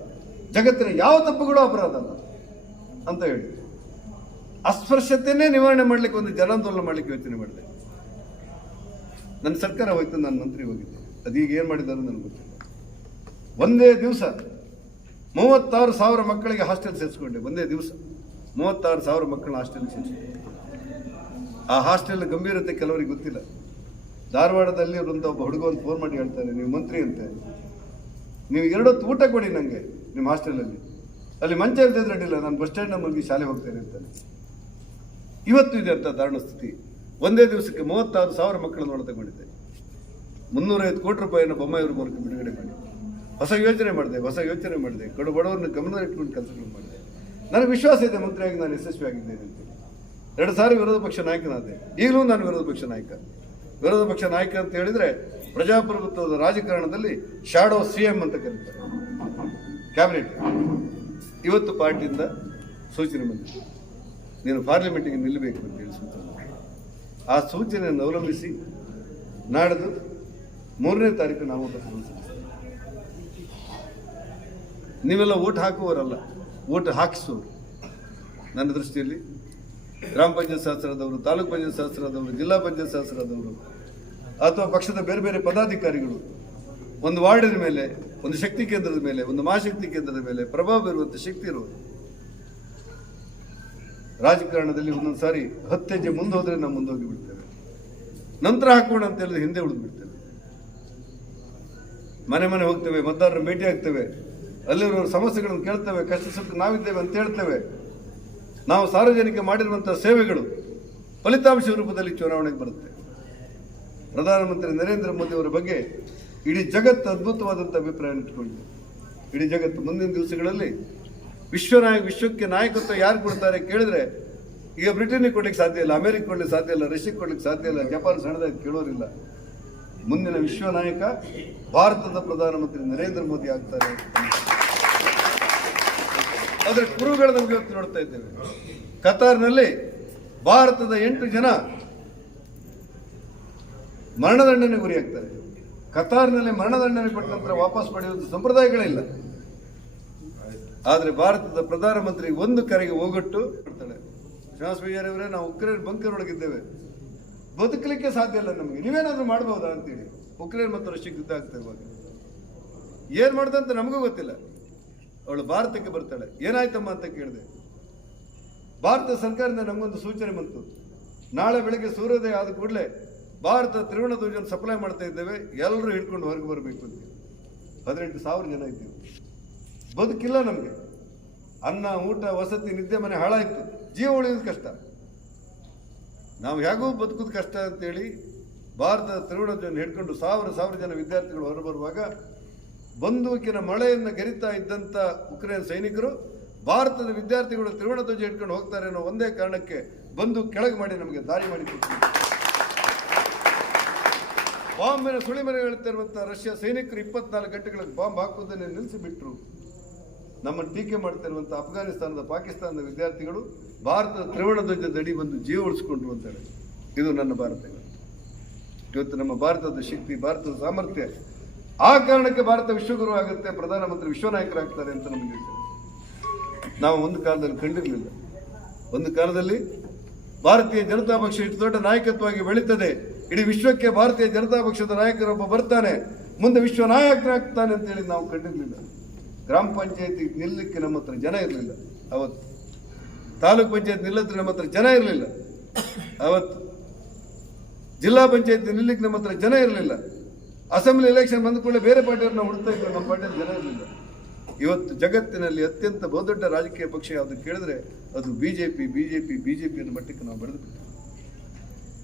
ಜಗತ್ತಿನ ಯಾವ ತಪ್ಪುಗಳು ಅಪರಾಧ ಅಲ್ಲ ಅಂತ ಹೇಳಿ ಅಸ್ಪೃಶ್ಯತೆಯನ್ನೇ ನಿವಾರಣೆ ಮಾಡಲಿಕ್ಕೆ ಒಂದು ಜನಾಂದೋಲನ ಮಾಡಲಿಕ್ಕೆ ಯೋಚನೆ ಮಾಡಿದೆ. ನನ್ನ ಸರ್ಕಾರ ಹೋಯ್ತು, ನಾನು ಮಂತ್ರಿ ಹೋಗಿದ್ದೆ. ಅದೀಗ ಏನು ಮಾಡಿದ್ದಾರೆ ನನಗೆ ಗೊತ್ತಿಲ್ಲ. ಒಂದೇ ದಿವಸ 36,000 ಮಕ್ಕಳಿಗೆ ಹಾಸ್ಟೆಲ್ ಸೇರಿಸ್ಕೊಂಡೆ. ಒಂದೇ ದಿವಸ 36,000 ಮಕ್ಕಳನ್ನ ಹಾಸ್ಟೆಲ್ ಸೇರಿಸ್ಕೊಂಡೆ. ಆ ಹಾಸ್ಟೆಲ್ ಗಂಭೀರತೆ ಕೆಲವರಿಗೆ ಗೊತ್ತಿಲ್ಲ. ಧಾರವಾಡದಲ್ಲಿ ಒಬ್ಬ ಹುಡುಗ ಒಂದು ಫೋನ್ ಮಾಡಿ ಹೇಳ್ತಾನೆ, ನೀವು ಮಂತ್ರಿ ಅಂತೆ, ನೀವು 2 ಹೊತ್ತು ಊಟ ಕೊಡಿ ನನಗೆ ನಿಮ್ಮ ಹಾಸ್ಟೆಲಲ್ಲಿ. ಅಲ್ಲಿ ಮಂಚ ಇಲ್ದಿದ್ರೆ ಅಡ್ಡಿಲ್ಲ, ನಾನು ಬಸ್ ಸ್ಟ್ಯಾಂಡ್ನ ಮಲಗಿ ಶಾಲೆ ಹೋಗ್ತೇನೆ ಅಂತಾನೆ. ಇವತ್ತು ಇದೆ ಅಂತ ದಾರುಣ ಸ್ಥಿತಿ. ಒಂದೇ ದಿವಸಕ್ಕೆ 36,000 ಮಕ್ಕಳನ್ನು ಒಳ ತಗೊಂಡಿದ್ದೆ. 350 ಕೋಟಿ ರೂಪಾಯಿಯನ್ನು ಬೊಮ್ಮಾಯಿಯವ್ರ ಮೂಲಕ ಬಿಡುಗಡೆ ಮಾಡಿ ಹೊಸ ಯೋಚನೆ ಮಾಡಿದೆ. ಕಡು ಬಡವರನ್ನು ಗಮನ ಇಟ್ಕೊಂಡು ಕೆಲಸಗಳು ಮಾಡಿದೆ. ನನಗೆ ವಿಶ್ವಾಸ ಇದೆ ಮಂತ್ರಿಯಾಗಿ ನಾನು ಯಶಸ್ವಿಯಾಗಿದ್ದೇನೆ ಅಂತ. 2 ಸಾರಿ ವಿರೋಧ ಪಕ್ಷ ನಾಯಕನಾದೆ. ಈಗಲೂ ನಾನು ವಿರೋಧ ಪಕ್ಷ ನಾಯಕ ಅಂತ ಹೇಳಿದ್ರೆ ಪ್ರಜಾಪ್ರಭುತ್ವದ ರಾಜಕಾರಣದಲ್ಲಿ ಶಾಡೋ CM ಅಂತ ಕರೀತಾರೆ. ಕ್ಯಾಬಿನೆಟ್ ಇವತ್ತು ಪಾರ್ಟಿಯಿಂದ ಸೂಚನೆ ಬಂದಿದೆ, ನೀನು ಪಾರ್ಲಿಮೆಂಟಿಗೆ ನಿಲ್ಲಬೇಕು ಅಂತ ಹೇಳಿ ಸೂಚನೆ. ಆ ಸೂಚನೆಯನ್ನು ಅವಲಂಬಿಸಿ ನಾಡಿದ್ದು 3ನೇ ತಾರೀಕು ನಾಮಪತ್ರ ಸಲ್ಲಿಸ್ತೇವೆ. ನೀವೆಲ್ಲ ಓಟ್ ಹಾಕುವವರಲ್ಲ, ಓಟ್ ಹಾಕಿಸುವರು. ನನ್ನ ದೃಷ್ಟಿಯಲ್ಲಿ ಗ್ರಾಮ ಪಂಚಾಯತ್ ಸದಸ್ಯರಾದವರು, ತಾಲೂಕು ಪಂಚಾಯತ್ ಸದಸ್ಯರಾದವರು, ಜಿಲ್ಲಾ ಪಂಚಾಯತ್ ಸದಸ್ಯರಾದವರು ಅಥವಾ ಪಕ್ಷದ ಬೇರೆ ಬೇರೆ ಪದಾಧಿಕಾರಿಗಳು ಒಂದು ವಾರ್ಡಿನ ಮೇಲೆ, ಒಂದು ಶಕ್ತಿ ಕೇಂದ್ರದ ಮೇಲೆ, ಒಂದು ಮಹಾಶಕ್ತಿ ಕೇಂದ್ರದ ಮೇಲೆ ಪ್ರಭಾವ ಬೀರುವಂಥ ಶಕ್ತಿ ಇರುವುದು. ರಾಜಕಾರಣದಲ್ಲಿ ಒಂದೊಂದು ಸಾರಿ 10 ಹೆಜ್ಜೆ ಮುಂದೆ ಹೋದರೆ ನಾವು ಮುಂದೆ ಹೋಗಿ ಬಿಡ್ತೇವೆ, ನಂತರ ಹಾಕೋಣ ಅಂತ ಹೇಳಿದ್ರೆ ಹಿಂದೆ ಉಳಿದು ಬಿಡ್ತೇವೆ. ಮನೆ ಹೋಗ್ತೇವೆ, ಮತದಾರರ ಭೇಟಿ ಆಗ್ತೇವೆ, ಅಲ್ಲಿರೋರ ಸಮಸ್ಯೆಗಳನ್ನು ಕೇಳ್ತೇವೆ, ಕಷ್ಟ ಸುಖ ನಾವಿದ್ದೇವೆ ಅಂತ ಹೇಳ್ತೇವೆ. ನಾವು ಸಾರ್ವಜನಿಕ ಮಾಡಿರುವಂಥ ಸೇವೆಗಳು ಫಲಿತಾಂಶ ರೂಪದಲ್ಲಿ ಚುನಾವಣೆಗೆ ಬರುತ್ತೆ. ಪ್ರಧಾನಮಂತ್ರಿ ನರೇಂದ್ರ ಮೋದಿ ಅವರ ಬಗ್ಗೆ ಇಡೀ ಜಗತ್ತು ಅದ್ಭುತವಾದಂಥ ಅಭಿಪ್ರಾಯ ಇಟ್ಕೊಂಡಿದೆ. ಇಡೀ ಜಗತ್ತು ಮುಂದಿನ ದಿವಸಗಳಲ್ಲಿ ವಿಶ್ವಕ್ಕೆ ನಾಯಕತ್ವ ಯಾರು ಕೊಡ್ತಾರೆ ಕೇಳಿದ್ರೆ ಈಗ ಬ್ರಿಟನ್ಗೆ ಕೊಡ್ಲಿಕ್ಕೆ ಸಾಧ್ಯ ಇಲ್ಲ, ಅಮೆರಿಕ ಕೊಡ್ಲಿಕ್ಕೆ ಸಾಧ್ಯ ಇಲ್ಲ, ರಷ್ಯಾಕ್ಕೆ ಕೊಡ್ಲಿಕ್ಕೆ ಸಾಧ್ಯ ಇಲ್ಲ, ಜಪಾನ್ ಸಣ್ಣದಾಗಿ ಕೇಳೋರಿಲ್ಲ. ಮುಂದಿನ ವಿಶ್ವ ನಾಯಕ ಭಾರತದ ಪ್ರಧಾನಮಂತ್ರಿ ನರೇಂದ್ರ ಮೋದಿ ಆಗ್ತಾರೆ. ಅದರ ಕುರುಗಳು ನಮ್ಗೆ ಇವತ್ತು ನೋಡ್ತಾ ಇದ್ದೇವೆ. ಕತಾರ್ನಲ್ಲಿ ಭಾರತದ 8 ಜನ ಮರಣದಂಡನೆ ಗುರಿಯಾಗ್ತಾರೆ. ಕತಾರ್ನಲ್ಲಿ ಮರಣದಂಡನೆ ಕೊಟ್ಟ ನಂತರ ವಾಪಸ್ ಪಡೆಯುವುದು ಸಂಪ್ರದಾಯಗಳಿಲ್ಲ. ಆದರೆ ಭಾರತದ ಪ್ರಧಾನಮಂತ್ರಿ ಒಂದು ಕರೆಗೆ ಹೋಗೊಟ್ಟು ಮಾಡ್ತಾಳೆ, ಶ್ರೀನಿವಾಸ ಪೂಜಾರಿ ಅವರೇ, ನಾವು ಉಕ್ರೇನ್ ಬಂಕರ್ ಒಳಗಿದ್ದೇವೆ, ಬದುಕಲಿಕ್ಕೆ ಸಾಧ್ಯ ಇಲ್ಲ ನಮಗೆ, ನೀವೇನಾದ್ರೂ ಮಾಡ್ಬೋದಾ ಅಂತೇಳಿ. ಉಕ್ರೇನ್ ಮತ್ತು ರಷ್ಯಾಕ್ಕೆ ಯುದ್ಧ ಆಗ್ತಾ ಇರುವಾಗ ಏನ್ ಮಾಡ್ದಂತ ನಮಗೂ ಗೊತ್ತಿಲ್ಲ. ಅವಳು ಭಾರತಕ್ಕೆ ಬರ್ತಾಳೆ. ಏನಾಯ್ತಮ್ಮ ಅಂತ ಕೇಳಿದೆ. ಭಾರತ ಸರ್ಕಾರದಿಂದ ನಮಗೊಂದು ಸೂಚನೆ ಬಂತು, ನಾಳೆ ಬೆಳಗ್ಗೆ ಸೂರ್ಯೋದಯ ಆದ ಕೂಡಲೇ ಭಾರತ ತ್ರಿವರ್ಣ ಧ್ವಜವನ್ನು ಸಪ್ಲೈ ಮಾಡ್ತಾ ಇದ್ದೇವೆ, ಎಲ್ಲರೂ ಹಿಡ್ಕೊಂಡು ಹೊರಗೆ ಬರಬೇಕು ಅಂತ. 18,000 ಜನ ಇದ್ದೀವಿ. ಬದುಕಿಲ್ಲ ನಮಗೆ. ಅನ್ನ, ಊಟ, ವಸತಿ, ನಿದ್ದೆ, ಮನೆ ಹಾಳಾಯಿತು. ಜೀವ ಉಳಿಯೋದು ಕಷ್ಟ. ನಾವು ಹೇಗೂ ಬದುಕೋದು ಕಷ್ಟ ಅಂತೇಳಿ ಭಾರತದ ತ್ರಿವರ್ಣ ಧ್ವಜವನ್ನು ಹಿಡ್ಕೊಂಡು 1,000 ಜನ ವಿದ್ಯಾರ್ಥಿಗಳು ಹೊರಬರುವಾಗ ಬಂದೂಕಿನ ಮಳೆಯನ್ನು ಗೆರಿತಾ ಇದ್ದಂಥ ಉಕ್ರೇನ್ ಸೈನಿಕರು ಭಾರತದ ವಿದ್ಯಾರ್ಥಿಗಳು ತ್ರಿವರ್ಣ ಧ್ವಜ ಹಿಡ್ಕೊಂಡು ಹೋಗ್ತಾರೆ ಅನ್ನೋ ಒಂದೇ ಕಾರಣಕ್ಕೆ ಬಂದೂಕು ಕೆಳಗೆ ಮಾಡಿ ನಮಗೆ ದಾರಿ ಮಾಡಿ ಕೊಡ್ತಾರೆ. ಬಾಂಬಿನ ಸುಳಿಮನೆ ಹೇಳ್ತಿರುವಂತಹ ರಷ್ಯಾ ಸೈನಿಕರು 24 ಗಂಟೆಗಳಿಗೆ ಬಾಂಬ್ ಹಾಕುವುದನ್ನೇ ನಿಲ್ಲಿಸಿಬಿಟ್ರು. ನಮ್ಮನ್ನು ಟೀಕೆ ಮಾಡ್ತಿರುವಂಥ ಅಫ್ಘಾನಿಸ್ತಾನದ, ಪಾಕಿಸ್ತಾನದ ವಿದ್ಯಾರ್ಥಿಗಳು ಭಾರತದ ತ್ರಿವರ್ಣ ಧ್ವಜದಡಿ ಬಂದು ಜೀವ ಉಳಿಸ್ಕೊಂಡ್ರು ಅಂತಾರೆ. ಇದು ನನ್ನ ಭಾರತ. ಇವತ್ತು ನಮ್ಮ ಭಾರತದ ಶಕ್ತಿ, ಭಾರತದ ಸಾಮರ್ಥ್ಯ, ಆ ಕಾರಣಕ್ಕೆ ಭಾರತ ವಿಶ್ವಗುರು ಆಗುತ್ತೆ, ಪ್ರಧಾನಮಂತ್ರಿ ವಿಶ್ವನಾಯಕರಾಗ್ತಾರೆ ಅಂತ ನಮಗೆ ಹೇಳ್ತಾರೆ. ನಾವು ಒಂದು ಕಾಲದಲ್ಲಿ ಕಂಡಿರಲಿಲ್ಲ. ಒಂದು ಕಾಲದಲ್ಲಿ ಭಾರತೀಯ ಜನತಾ ಪಕ್ಷ ಇಷ್ಟು ದೊಡ್ಡ ನಾಯಕತ್ವವಾಗಿ ಬೆಳೀತದೆ, ಇಡೀ ವಿಶ್ವಕ್ಕೆ ಭಾರತೀಯ ಜನತಾ ಪಕ್ಷದ ನಾಯಕರೊಬ್ಬ ಬರ್ತಾನೆ, ಮುಂದೆ ವಿಶ್ವ ನಾಯಕರಾಗ್ತಾನೆ ಅಂತೇಳಿ ನಾವು ಕಂಡಿರಲಿಲ್ಲ. ಗ್ರಾಮ ಪಂಚಾಯತಿ ನಿಲ್ಲಕ್ಕೆ ನಮ್ಮ ಹತ್ರ ಜನ ಇರಲಿಲ್ಲ ಅವತ್ತು. ತಾಲೂಕ್ ಪಂಚಾಯತ್ ನಿಲ್ಲತ್ರ ನಮ್ಮ ಹತ್ರ ಜನ ಇರಲಿಲ್ಲ ಅವತ್ತು. ಜಿಲ್ಲಾ ಪಂಚಾಯತಿ ನಿಲ್ಲಕ್ಕೆ ನಮ್ಮ ಹತ್ರ ಜನ ಇರಲಿಲ್ಲ. ಅಸೆಂಬ್ಲಿ ಎಲೆಕ್ಷನ್ ಬಂದ ಕೂಡಲೇ ಬೇರೆ ಪಾರ್ಟಿಯವ್ರನ್ನ ಹುಡುಕ್ತಾ ಇದ್ರು, ನಮ್ಮ ಪಾರ್ಟಿಯಲ್ಲಿ ಜನ ಇರಲಿಲ್ಲ. ಇವತ್ತು ಜಗತ್ತಿನಲ್ಲಿ ಅತ್ಯಂತ ಬಹುದೊಡ್ಡ ರಾಜಕೀಯ ಪಕ್ಷ ಯಾವುದು ಕೇಳಿದ್ರೆ ಅದು ಬಿಜೆಪಿ ಅನ್ನೋ ಮಟ್ಟಕ್ಕೆ ನಾವು ಬೆಳೆದು ಬಿಟ್ಟು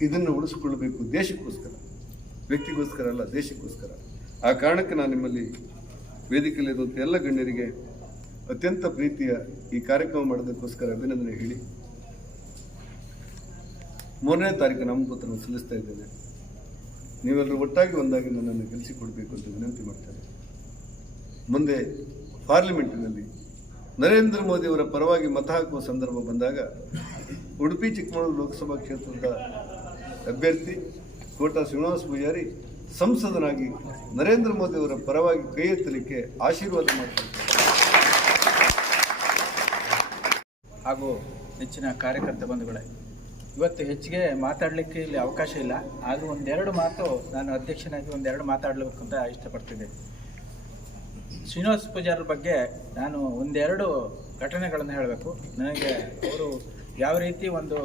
ಇದನ್ನು ಉಳಿಸ್ಕೊಳ್ಬೇಕು, ದೇಶಕ್ಕೋಸ್ಕರ, ವ್ಯಕ್ತಿಗೋಸ್ಕರ ಅಲ್ಲ, ದೇಶಕ್ಕೋಸ್ಕರ. ಆ ಕಾರಣಕ್ಕೆ ನಾನು ನಿಮ್ಮಲ್ಲಿ ವೇದಿಕೆಯಲ್ಲಿರುವಂಥ ಎಲ್ಲ ಗಣ್ಯರಿಗೆ ಅತ್ಯಂತ ಪ್ರೀತಿಯ ಈ ಕಾರ್ಯಕ್ರಮ ಮಾಡೋದಕ್ಕೋಸ್ಕರ ಅಭಿನಂದನೆ ಹೇಳಿ 3ನೇ ತಾರೀಕು ನಾಮಪತ್ರವನ್ನು ಸಲ್ಲಿಸ್ತಾ ಇದ್ದೇನೆ. ನೀವೆಲ್ಲರೂ ಒಟ್ಟಾಗಿ ಒಂದಾಗಿ ನನ್ನನ್ನು ಗೆಲ್ಲಿಸಿಕೊಡ್ಬೇಕು ಅಂತ ವಿನಂತಿ ಮಾಡ್ತೇನೆ. ಮುಂದೆ ಪಾರ್ಲಿಮೆಂಟಿನಲ್ಲಿ ನರೇಂದ್ರ ಮೋದಿ ಅವರ ಪರವಾಗಿ ಮತ ಹಾಕುವ ಸಂದರ್ಭ ಬಂದಾಗ ಉಡುಪಿ ಚಿಕ್ಕಮಗಳೂರು ಲೋಕಸಭಾ ಕ್ಷೇತ್ರದ ಅಭ್ಯರ್ಥಿ ಕೋಟಾ ಶ್ರೀನಿವಾಸ ಪೂಜಾರಿ ಸಂಸದನಾಗಿ ನರೇಂದ್ರ ಮೋದಿ ಅವರ ಪರವಾಗಿ ಕೈ ಎತ್ತಲಿಕ್ಕೆ ಆಶೀರ್ವಾದ ಮಾಡ್ತಾರೆ. ಹಾಗೂ ಹೆಚ್ಚಿನ ಕಾರ್ಯಕರ್ತ ಬಂಧುಗಳೇ, ಇವತ್ತು ಹೆಚ್ಚಿಗೆ ಮಾತಾಡಲಿಕ್ಕೆ ಇಲ್ಲಿ ಅವಕಾಶ ಇಲ್ಲ. ಆದರೂ ಒಂದೆರಡು ಮಾತು ನಾನು ಅಧ್ಯಕ್ಷನಾಗಿ ಒಂದೆರಡು ಮಾತಾಡಬೇಕು ಅಂತ ಇಷ್ಟಪಡ್ತಿದ್ದೆ. ಶ್ರೀನಿವಾಸ ಪೂಜಾರಿ ಬಗ್ಗೆ ನಾನು ಒಂದೆರಡು ಘಟನೆಗಳನ್ನು ಹೇಳಬೇಕು. ನನಗೆ ಅವರು ಯಾವ ರೀತಿ ಒಂದು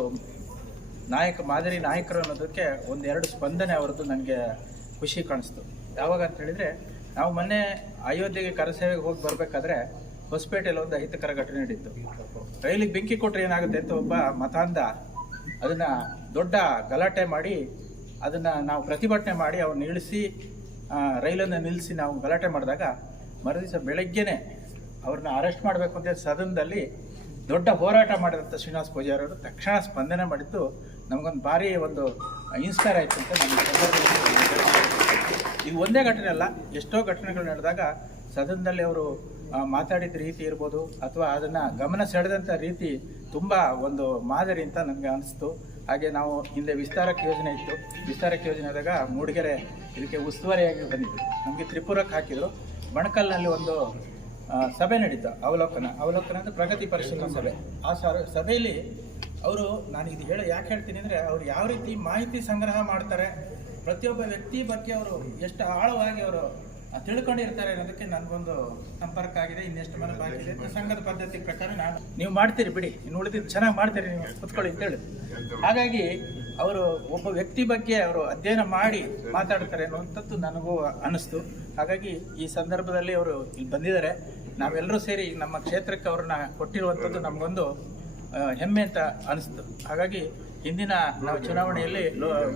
ಮಾದರಿ ನಾಯಕರು ಅನ್ನೋದಕ್ಕೆ ಒಂದೆರಡು ಸ್ಪಂದನೆ ಅವರದ್ದು ನನಗೆ ಖುಷಿ ಕಾಣಿಸ್ತು. ಯಾವಾಗ ಅಂತ ಹೇಳಿದರೆ, ನಾವು ಮೊನ್ನೆ ಅಯೋಧ್ಯೆಗೆ ಕರಸೇವೆಗೆ ಹೋಗಿ ಬರಬೇಕಾದ್ರೆ ಹೊಸಪೇಟೆಯಲ್ಲಿ ಒಂದು ಅಹಿತಕರ ಘಟನೆ ನಡೀತು. ರೈಲಿಗೆ ಬೆಂಕಿ ಕೊಟ್ಟರೆ ಏನಾಗುತ್ತೆ ಅಂತ ಒಬ್ಬ ಮತಾಂಧ ಅದನ್ನು ದೊಡ್ಡ ಗಲಾಟೆ ಮಾಡಿ ಅದನ್ನು ನಾವು ಪ್ರತಿಭಟನೆ ಮಾಡಿ ಅವ್ರನ್ನ ಇಳಿಸಿ ರೈಲನ್ನು ನಿಲ್ಲಿಸಿ ನಾವು ಗಲಾಟೆ ಮಾಡಿದಾಗ ಮರುದಿವಸ ಬೆಳಗ್ಗೆನೆ ಅವ್ರನ್ನ ಅರೆಸ್ಟ್ ಮಾಡಬೇಕು ಅಂತ ಸದನದಲ್ಲಿ ದೊಡ್ಡ ಹೋರಾಟ ಮಾಡಿದಂಥ ಶ್ರೀನಿವಾಸ ಪೂಜಾರಿ ಅವರು ತಕ್ಷಣ ಸ್ಪಂದನೆ ಮಾಡಿದ್ದು ನಮಗೊಂದು ಭಾರಿ ಒಂದು ಇನ್ಸ್ಪೈರ್ ಆಯಿತು ಅಂತ ನಮ್ಮ ಇದು ಒಂದೇ ಘಟನೆ ಅಲ್ಲ, ಎಷ್ಟೋ ಘಟನೆಗಳು ನಡೆದಾಗ ಸದನದಲ್ಲಿ ಅವರು ಮಾತಾಡಿದ ರೀತಿ ಇರ್ಬೋದು ಅಥವಾ ಅದನ್ನು ಗಮನ ಸೆಳೆದಂಥ ರೀತಿ ತುಂಬ ಒಂದು ಮಾದರಿ ಅಂತ ನನಗೆ ಅನಿಸ್ತು. ಹಾಗೆ ನಾವು ಹಿಂದೆ ವಿಸ್ತಾರಕ್ಕೆ ಯೋಜನೆ ಇತ್ತು, ವಿಸ್ತಾರಕ್ಕೆ ಯೋಜನೆ ಆದಾಗ ಮೂಡಿಗೆರೆ ಇದಕ್ಕೆ ಉಸ್ತುವಾರಿಯಾಗಿ ಬಂದಿದ್ದು. ನಮಗೆ ತ್ರಿಪುರಕ್ಕೆ ಹಾಕಿದರು. ಬಣಕಲ್ನಲ್ಲಿ ಒಂದು ಸಭೆ ನಡೀತು, ಅವಲೋಕನ ಅಂದರೆ ಪ್ರಗತಿ ಪರಿಶೀಲನಾ ಸಭೆ. ಆ ಸಭೆಯಲ್ಲಿ ಅವರು, ನಾನು ಇದು ಯಾಕೆ ಹೇಳ್ತೀನಿ ಅಂದರೆ, ಅವರು ಯಾವ ರೀತಿ ಮಾಹಿತಿ ಸಂಗ್ರಹ ಮಾಡ್ತಾರೆ, ಪ್ರತಿಯೊಬ್ಬ ವ್ಯಕ್ತಿ ಬಗ್ಗೆ ಅವರು ಎಷ್ಟು ಆಳವಾಗಿ ಅವರು ತಿಳ್ಕೊಂಡಿರ್ತಾರೆ ಅನ್ನೋದಕ್ಕೆ ನನಗೊಂದು ಸಂಪರ್ಕ ಆಗಿದೆ. ಇನ್ನೆಷ್ಟು ಮನೆ ಬಾಕಿ ಇದೆ ಸಂಘದ ಪದ್ಧತಿ ಪ್ರಕಾರ ನೀವು ಮಾಡ್ತೀರಿ ಬಿಡಿ, ಇನ್ನು ಉಳಿದಿದ್ದು ಚೆನ್ನಾಗಿ ಮಾಡ್ತೀರಿ, ನೀವು ಕುತ್ಕೊಳ್ಳಿ ಅಂತೇಳಿ. ಹಾಗಾಗಿ ಅವರು ಒಬ್ಬ ವ್ಯಕ್ತಿ ಬಗ್ಗೆ ಅವರು ಅಧ್ಯಯನ ಮಾಡಿ ಮಾತಾಡ್ತಾರೆ ಅನ್ನುವಂಥದ್ದು ನನಗೂ ಅನ್ನಿಸ್ತು. ಹಾಗಾಗಿ ಈ ಸಂದರ್ಭದಲ್ಲಿ ಅವರು ಇಲ್ಲಿ ಬಂದಿದ್ದಾರೆ. ನಾವೆಲ್ಲರೂ ಸೇರಿ ನಮ್ಮ ಕ್ಷೇತ್ರಕ್ಕೆ ಅವ್ರನ್ನ ಕೊಟ್ಟಿರುವಂಥದ್ದು ನಮಗೊಂದು ಹೆಮ್ಮೆ ಅಂತ ಅನಿಸ್ತು. ಹಾಗಾಗಿ ಹಿಂದಿನ ನಾವು ಚುನಾವಣೆಯಲ್ಲಿ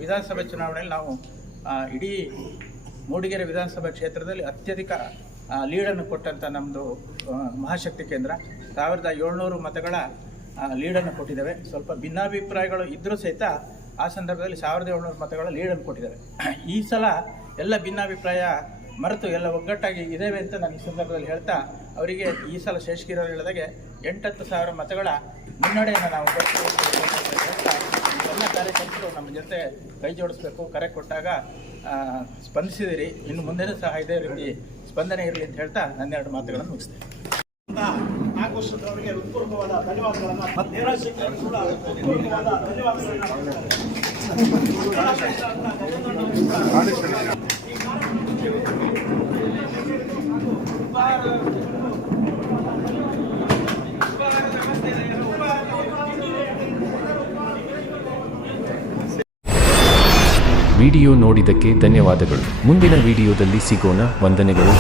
ವಿಧಾನಸಭೆ ಚುನಾವಣೆಯಲ್ಲಿ ನಾವು ಇಡೀ ಮೂಡಿಗೆರೆ ವಿಧಾನಸಭಾ ಕ್ಷೇತ್ರದಲ್ಲಿ ಅತ್ಯಧಿಕ ಲೀಡನ್ನು ಕೊಟ್ಟಂಥ ನಮ್ಮದು ಮಹಾಶಕ್ತಿ ಕೇಂದ್ರ 1700 ಮತಗಳ ಲೀಡನ್ನು ಕೊಟ್ಟಿದ್ದೇವೆ. ಸ್ವಲ್ಪ ಭಿನ್ನಾಭಿಪ್ರಾಯಗಳು ಇದ್ದರೂ ಸಹಿತ ಆ ಸಂದರ್ಭದಲ್ಲಿ 1700 ಮತಗಳ ಲೀಡನ್ನು ಕೊಟ್ಟಿದ್ದೇವೆ. ಈ ಸಲ ಎಲ್ಲ ಭಿನ್ನಾಭಿಪ್ರಾಯ ಮರೆತು ಎಲ್ಲ ಒಗ್ಗಟ್ಟಾಗಿ ಇದ್ದೇವೆ ಅಂತ ನಾನು ಈ ಸಂದರ್ಭದಲ್ಲಿ ಹೇಳ್ತಾ, ಅವರಿಗೆ ಈ ಸಲ ಶೇಷಗಿರಿ ಹೇಳಿದಾಗೆ 8,000 ಮತಗಳ ಮುನ್ನಡೆಯನ್ನು ನಾವು ಹೇಳ್ತಾ, ಎಲ್ಲ ಕಾರ್ಯಕರ್ತರು ನಮ್ಮ ಜೊತೆ ಕೈ ಜೋಡಿಸ್ಬೇಕು. ಕರೆ ಕೊಟ್ಟಾಗ ಸ್ಪಂದಿಸಿದಿರಿ, ಇನ್ನು ಮುಂದೆನೂ ಸಹ ಇದೇ ರೀತಿ ಸ್ಪಂದನೆ ಇರಲಿ ಅಂತ ಹೇಳ್ತಾ ನನ್ನೆರಡು ಮಾತುಗಳನ್ನು ಮುಗಿಸ್ತೇನೆ. ನಾಗಭೂಷಣ್ ಹೃತ್ಪೂರ್ವಕವಾದ ಧನ್ಯವಾದಗಳನ್ನು ಕೂಡ ಹೃತ್ಪೂರ್ವಕವಾದ ಧನ್ಯವಾದಗಳನ್ನು ವಿಡಿಯೋ ನೋಡಿದ್ದಕ್ಕೆ ಧನ್ಯವಾದಗಳು. ಮುಂದಿನ ವಿಡಿಯೋದಲ್ಲಿ ಸಿಗೋಣ. ವಂದನೆಗಳು.